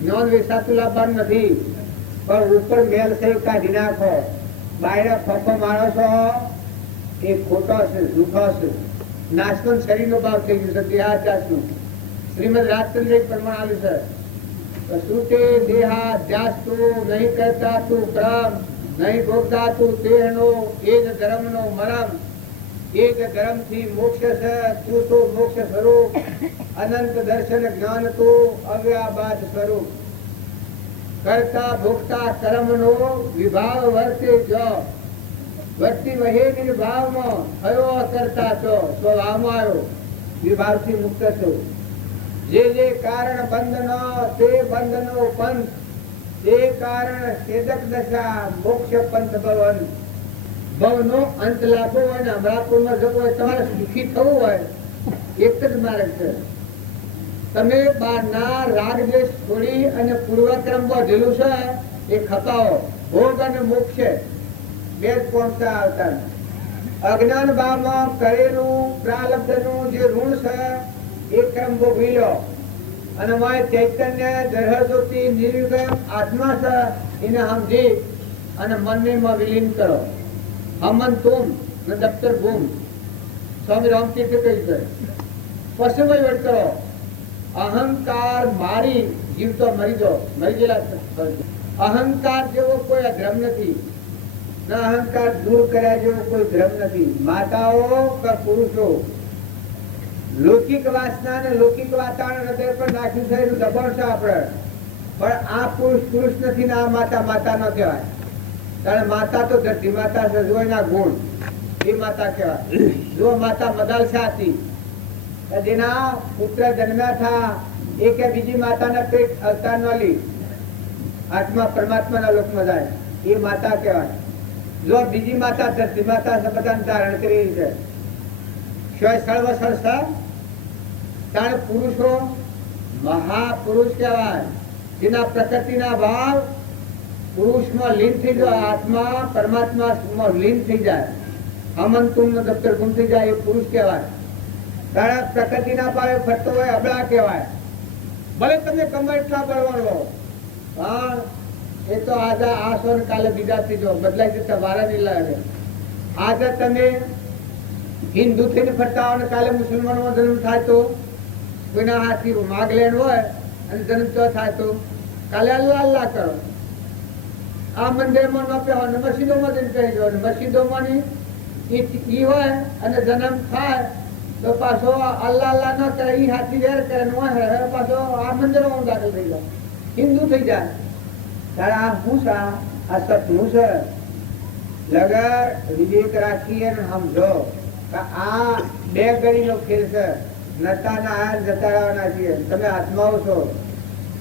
જ્ઞાન વેચાતું લાવવાનું નથી, પણ ઉપર મેલ છે કાઢી નાખો. બાયરા ફફો મારો છો એ ખોટો છે, જૂઠો છે. નાશનો શરીરનો ભાવ થઈ ગયું છે, દેહાચાસનું. શ્રીમદ રાજચંદ્ર પ્રમાણ આવ્યું છે. શું તે દેહાધ્યાસ તું નહીં કરતા તું ક્રમ નહીં ભોગતા તું તેહનો એ જ ધર્મનો મરમ. એ જ ધર્મથી મોક્ષ છે તું તો મોક્ષ સ્વરૂપ. અનંત દર્શન જ્ઞાન તું અવ્યાબાદ સ્વરૂપ. કરતા ભોગતા કર્મનો વિભાવ વર્તે જો વર્તી વહે નિર્ભાવમાં થયો કરતા છો સ્વભાવમાં આવ્યો વિભાવથી મુક્ત છો. જે જે કારણ બંધનો તે બંધનો પંથ, તે કારણ છેદક દશા મોક્ષ પંથ ભવન. ભવનો અંત લાભો હોય ને અમરાપુરમાં જવું હોય, તમારે સુખી થવું હોય એક જ માર્ગ છે. તમે બહારના રાગ દ્વેષ છોડી અને પૂર્વક્રમ બાંધેલું છે એ ખપાવો. ભોગ અને મોક્ષ બે જ પહોંચતા આવતા. અજ્ઞાન ભાવમાં કરેલું પ્રારબ્ધનું જે ઋણ છે એ ક્રમ ભોગવી લો અને માય ચૈતન્ય દરહદોથી નિર્વિગમ આત્મા છે એને સમજી અને મનને માં વિલીન કરો. હમન તુમ ને દફતર ભૂમ. સ્વામી રામતીર્થે કહ્યું છે. પછી વહીવટ કરો. અહંકાર મારી જીવતો મરી દો, મરી ગયેલા. અહંકાર જેવો કોઈ અધર્મ નથી, ના અહંકાર દૂર કર્યા જેવો કોઈ ધર્મ નથી. માતાઓ કે પુરુષો લૌકિક વાસના અને લૌકિક વાતાવરણ હૃદય પર નાખ્યું છે એનું દબાણ છે આપણે. પણ આ પુરુષ પુરુષ નથી ને આ માતા માતા ન કહેવાય. કારણ માતા તો ધરતી માતા છે, જોઈના ગુણ એ માતા કહેવાય. જો માતા મદાલસા હતી, જેના પુત્ર જન્મ્યા થા એ કે બીજી માતાના પેટ અવતાર ન લી આત્મા પરમાત્માના લોકમાં જાય એ માતા કહેવાય. જો બીજી માતા ધરતી માતા બધાને ધારણ કરી છે. તાણ પુરુષો મહાપુરુષ કહેવાય, જેના પ્રકૃતિના ભાવ પુરુષમાં લીન થઈ જાય, આત્મા પરમાત્મામાં લીન થઈ જાય. અમન તુમ દફતર ગુમ થઈ જાય એ પુરુષ કહેવાય. તારા પ્રકૃતિના ભાવે ફરતો હોય અબળા કહેવાય. ભલે તમે કમર એટલા બળવાન લો, હા એ તો આજે આ સો કાલે બીજા થઈ જાઓ, બદલાઈ જતા વારા નહીં લાગે. આજે તમે હિન્દુ થઈને ફરતા હોય કાલે મુસલમાનો જન્મ થાય તો કોઈના હાથથી માગલેન્ડ હોય અને જન્મ તો થાય તો કાલે અલ્લાહ અલ્લાહ કરો. આ મંદિરમાં ન કહેવાય, મસ્જિદોમાં જઈને કહી દો. મસ્જિદોમાં ઈ હોય અને જન્મ થાય તો પાછો અલ્લાહ અલ્લાહ ન કરે, ઈ હાથી વેર કરે પાછો આ મંદિરોમાં દાખલ થઈ જાય, હિન્દુ થઈ જાય. તારે આ શું છે? આ સપનું છે. લગર વિવેક રાખીએ ને સમજો કે આ બે ઘડીનો ખેલ છે. નતાના આયા જતા રહેવાના છીએ. તમે આત્માઓ છો.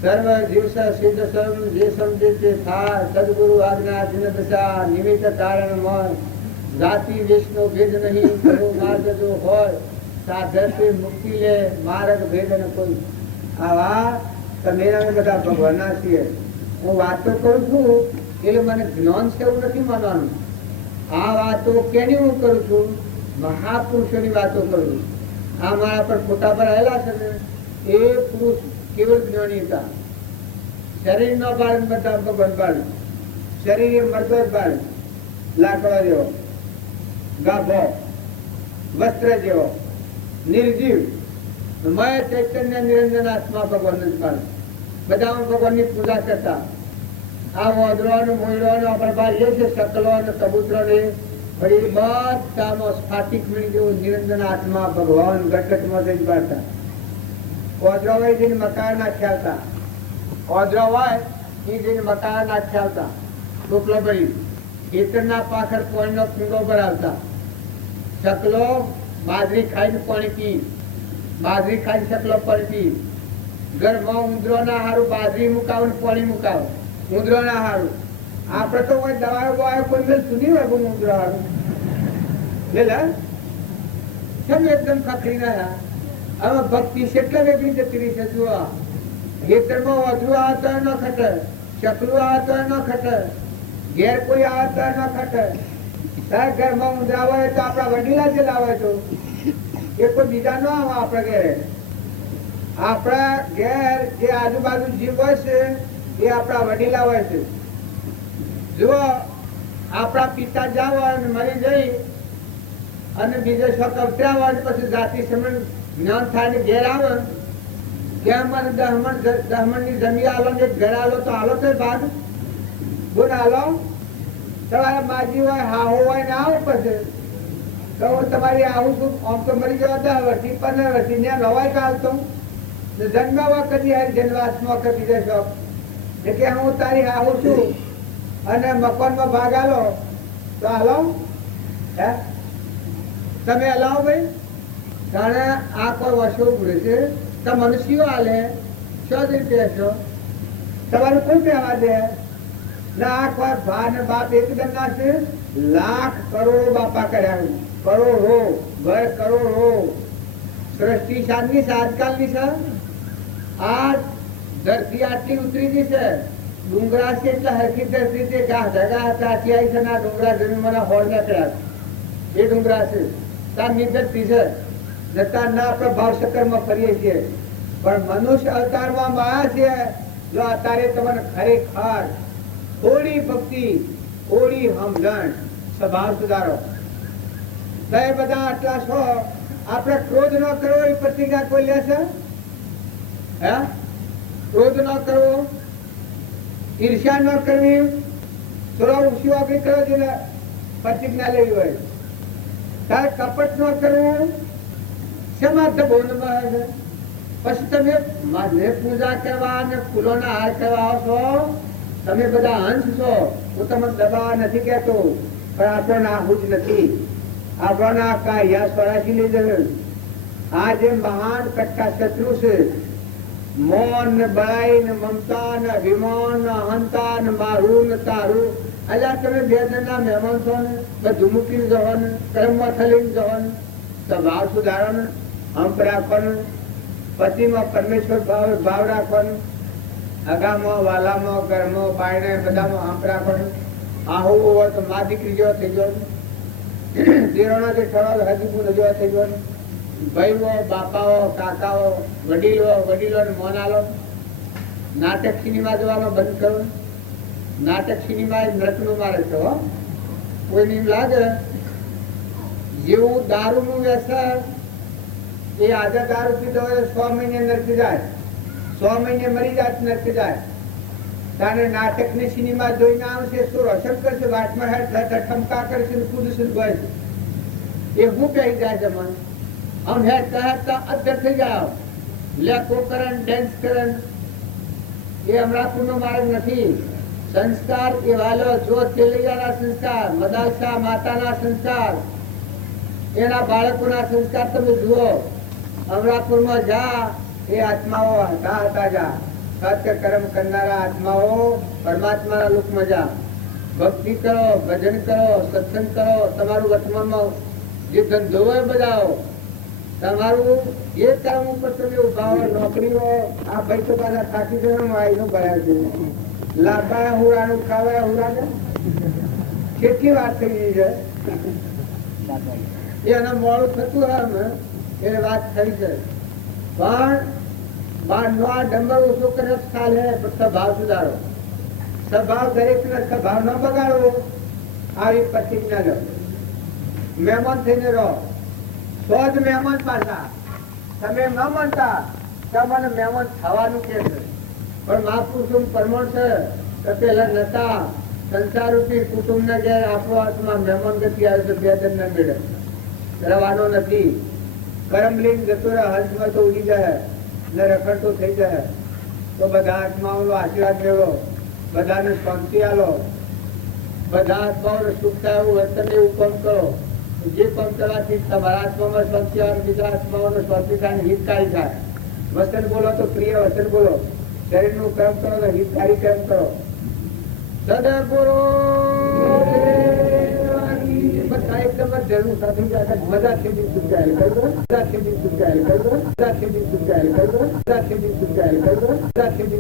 સર્વ જીવ સિદ્ધ સર્વ જે સમજે તે થાય. સદગુરુ આજ્ઞા દિન દશા નિમિત્ત કારણ મન. જાતિ દેશનો ભેદ નહીં, કયો માર્ગ જો હોય સાધરથી મુક્તિ લે, માર્ગ ભેદ ન કોઈ. આવા તમે બધા ભગવાનના છીએ. હું વાતો કરું છું એટલે મને જ્ઞાન છે એવું નથી માનવાનું. આ વાતો કેની હું કરું છું? મહાપુરુષોની વાતો કરું છું. આ મારા પર ફોટા પર આવેલા છે ને એ પુરુષ કેવળ જ્ઞાની હતા. શરીર ન બાળ બધા ભગવાન બાળ. શરીર મરદો જ બાળ, લાકડા જેવો, ગાભો, વસ્ત્ર જેવો, નિર્જીવ, મય ચૈતન્ય નિરંજન આત્મા ભગવાન જ બાળ. બધા ભગવાનની પૂજા કરતા. આ મોદરો મોયડો આપણે બહાર લે છે, શકલો અને કબૂતરો ને ફરી બધામાં સ્ફાટિક મળી જેવું નિરંજન આત્મા ભગવાન ગટગટમાં જઈને પાડતા. ઓદરો હોય જઈને મકાન નાખ્યા હતા. ઓદરો હોય એ જઈને મકાન નાખ્યા હતા. ટોપલો ભરી ખેતરના પાછળ કોઈનો કુંડો ભરાવતા. શકલો બાજરી ખાઈને પાણી પી, બાજરી ખાઈને શકલો પાણી પી. ઘરમાં ઉંદરો ના હારું બાજરી મુકાવ ને પાણી મુકાવ, ઉંદરો ના હારું. આપડે તો કોઈ દવાઓ બવાઓ કોઈ મેલતું નહીં હોય બહુ ઉંદરો હારું. પેલા કેમ એકદમ ખખડી ના હવે ભક્તિ કેટલા વેગળી જતી રહી છે. જુઓ ખેતરમાં વધુ આવે તો ન ખટે, ચકલું આવે તો ન ખટે, ઘેર કોઈ આવે તો ન ખટે. તાર ઘરમાં ઉંદરા હોય તો આપડા વડીલા જ લાવે તો એ કોઈ બીજા ન આવે આપડા ઘેરે. આપણા ઘેર જે આજુબાજુ જીવ હોય છે એ આપણા વડીલા હોય છે. જુઓ આપણા પિતા જાવ અને મરી જઈ અને બીજો શોખ અવતર્યા હોય પછી જાતિ સમય જ્ઞાન થાય ને ઘેર આવે કે અમારે દહમણ ની જમી આલો ને ઘર આલો તો આલો તો ભાગ બોલ આલો. તમારા માજી હોય હાહો હોય ને આવો પછી તો તમારી આવું છું આમ તો મરી જવા 10 વર્ષથી 15 વર્ષથી ત્યાં નવાય ચાલતો જન્માવા કદી હારી જન્માસમાં કદી દે શોખ એટલે હું તારી આવું છું અને મકાનમાં ભાગ આલો તો આલો. હે તમે હલાવો ભાઈ જાણે આ કોઈ વર્ષો ઉભરે છે તો મનુષ્યો હાલે 100 રૂપિયા છો તમારું કોઈ કહેવા દે ના. આ કોઈ ભા ને બાપ એકદમ ના છે. લાખ કરોડો બાપા કર્યા, કરોડો ઘર કરોડો. સૃષ્ટિ સાંજની આજકાલની છે. આ ધરતી આટલી ઉતરી ગઈ છે. ડુંગરા છે એટલે હરખી ધરતી છે જગા ચાચી આવી છે. ના ડુંગરા જમીન મને હોળ નીકળ્યા એ ડુંગરા છે તાર નિધરતી છે જતા ના આપણે ભાવ ચક્કર માં ફરીએ છીએ. પણ મનુષ્ય અવતારમાં માં છે. જો અત્યારે તમને ખરેખર થોડી ભક્તિ, થોડી સમજણ, સ્વભાવ સુધારો. તો એ બધા આટલા છો. આપણે ક્રોધ ન કરવો એ પ્રતિજ્ઞા કોઈ લેશે? હે ક્રોધ ન કરવો, ઈર્ષ્યા ન કરવી, થોડો ઉછીઓ આપી કરો જેને પ્રતિજ્ઞા લેવી હોય. તારે કપટ ન કરવું શેમાં ધબોનમાં આવે છે. પછી તમે મને પૂજા કરવા અને ફૂલોના હાર કરવા આવો છો. તમે બધા હંસ છો. હું તમને દબાવવા નથી કહેતો પણ આપણને આવું જ નથી. આપણને આ કાયા સ્વરાશી લઈ જશે. આ જે મહાન કટકા શત્રુ છે મોન ને બળાઈ ને મમતા ને અભિમાન ને અહંતા ને મારું ને તારું. અલ્યા તમે 2 જણના મહેમાન છો ને બધું મૂકીને જવો ને કર્મમાં થઈને જવો ને સ્વભાવ સુધારો ને હંપ રાખવાનું. પતિમાં પરમેશ્વર ભાવ રાખવાનું. અગામાં વાલામાં ઘરમાં બાયણે બધામાં હંપ રાખવાનું. આવું હોય તો મા દીકરી જેવા થઈ જવાનું. દેરોના જે ઠરાવ હજીપુર જેવા થઈ જવાનું. ભાઈઓ બાપાઓ કાકાઓ વડીલોને મોન આલો. નાટક સિનેમા જોવાનો બંધ કરો. નાટક સિનેમા નૃત્યનું મારે છે. કોઈને એમ લાગે જેવું દારૂનું વ્યસન એ આજે દારૂ પીધો હોય 100 મહિને નરકી જાય, 100 મહિને મરી જાય નરકી જાય. તારે નાટક ની સિનેમા જોઈને આવશે શું રોશન કરશે, વાટમાં હેઠ ઠમકા કરશે કુદશે ગય એ હું કહી જાય છે મને આમ હેઠ અધર થઈ જાઓ લેકો કરન ડેન્સ કરન એ હમણાં પૂર્ણ માર્ગ નથી. સંસ્કાર એ વાલો જો તેલૈયાના સંસ્કાર, મદાલસા માતાના સંસ્કાર, એના બાળકોના સંસ્કાર તમે જુઓ. અમરાપુરમાં જા એ આત્માઓ હતા જા સત્ય કર્મ કરનારા આત્માઓ પરમાત્માના લોકમાં જા. ભક્તિ કરો, ભજન કરો, સત્સંગ કરો. તમારું વર્તમાનમાં જે ધંધો હોય બજાવો. તમારું એ કામ ઉપર તમે ઉભા હોય, નોકરી હોય. આ ભાઈ તો પાછા થાકી જવાનું આઈનું ભરાય છે. લાભાયા હુરાનું ખાવાયા હુરા છે. કેટલી વાત થઈ ગઈ છે. એને મોડું થતું હોય એ વાત થઈ છે. પણ આ ડંબર ઓછો કરે ચાલે. સ્વભાવ સુધારો. સ્વભાવ દરેક ને સ્વભાવ ન બગાડવો. આવી પ્રતિજ્ઞા લો. મહેમાન થઈને રહો. 100 જ મહેમાન પાછા. તમે ન માનતા તો મને મહેમાન થવાનું કે છે. પણ મહાપુરુષ પરમણ છે તો પેલા નતા સંસાર રૂપી કુટુંબ ને ઘેર આપણો હાથમાં મહેમાન ગતિ આવે છે. 2 જણ ના મેળે રવાનો નથી. કરમલિંગ જતો રહે હંસમાં તો ઉડી જાય ને રખડતો થઈ જાય. તો બધા આત્માઓનો આશીર્વાદ મેળવો. બધાને શાંતિ આલો. બધા આત્માઓને સુખ થાય એવું વર્તન એવું કામ કરો. જે કામ કરવાથી તમારા આત્મામાં સ્વસ્થ અને બીજા આત્માઓનો સ્વસ્થ થાય, હિતકારી થાય. વચન બોલો તો પ્રિય વચન બોલો, શરીરનું કર્મ કરો તો હિતકારી કર્મ કરો. સદગુરુ બધા એકદમ જ જરૂર સાથે મજાથી બી સુધારી કરજો, મજાથી બી સુધારી કરજો, મજાથી બી સુધારી કરજો, મજાથી બી સુધારી કરજો, મજાથી બી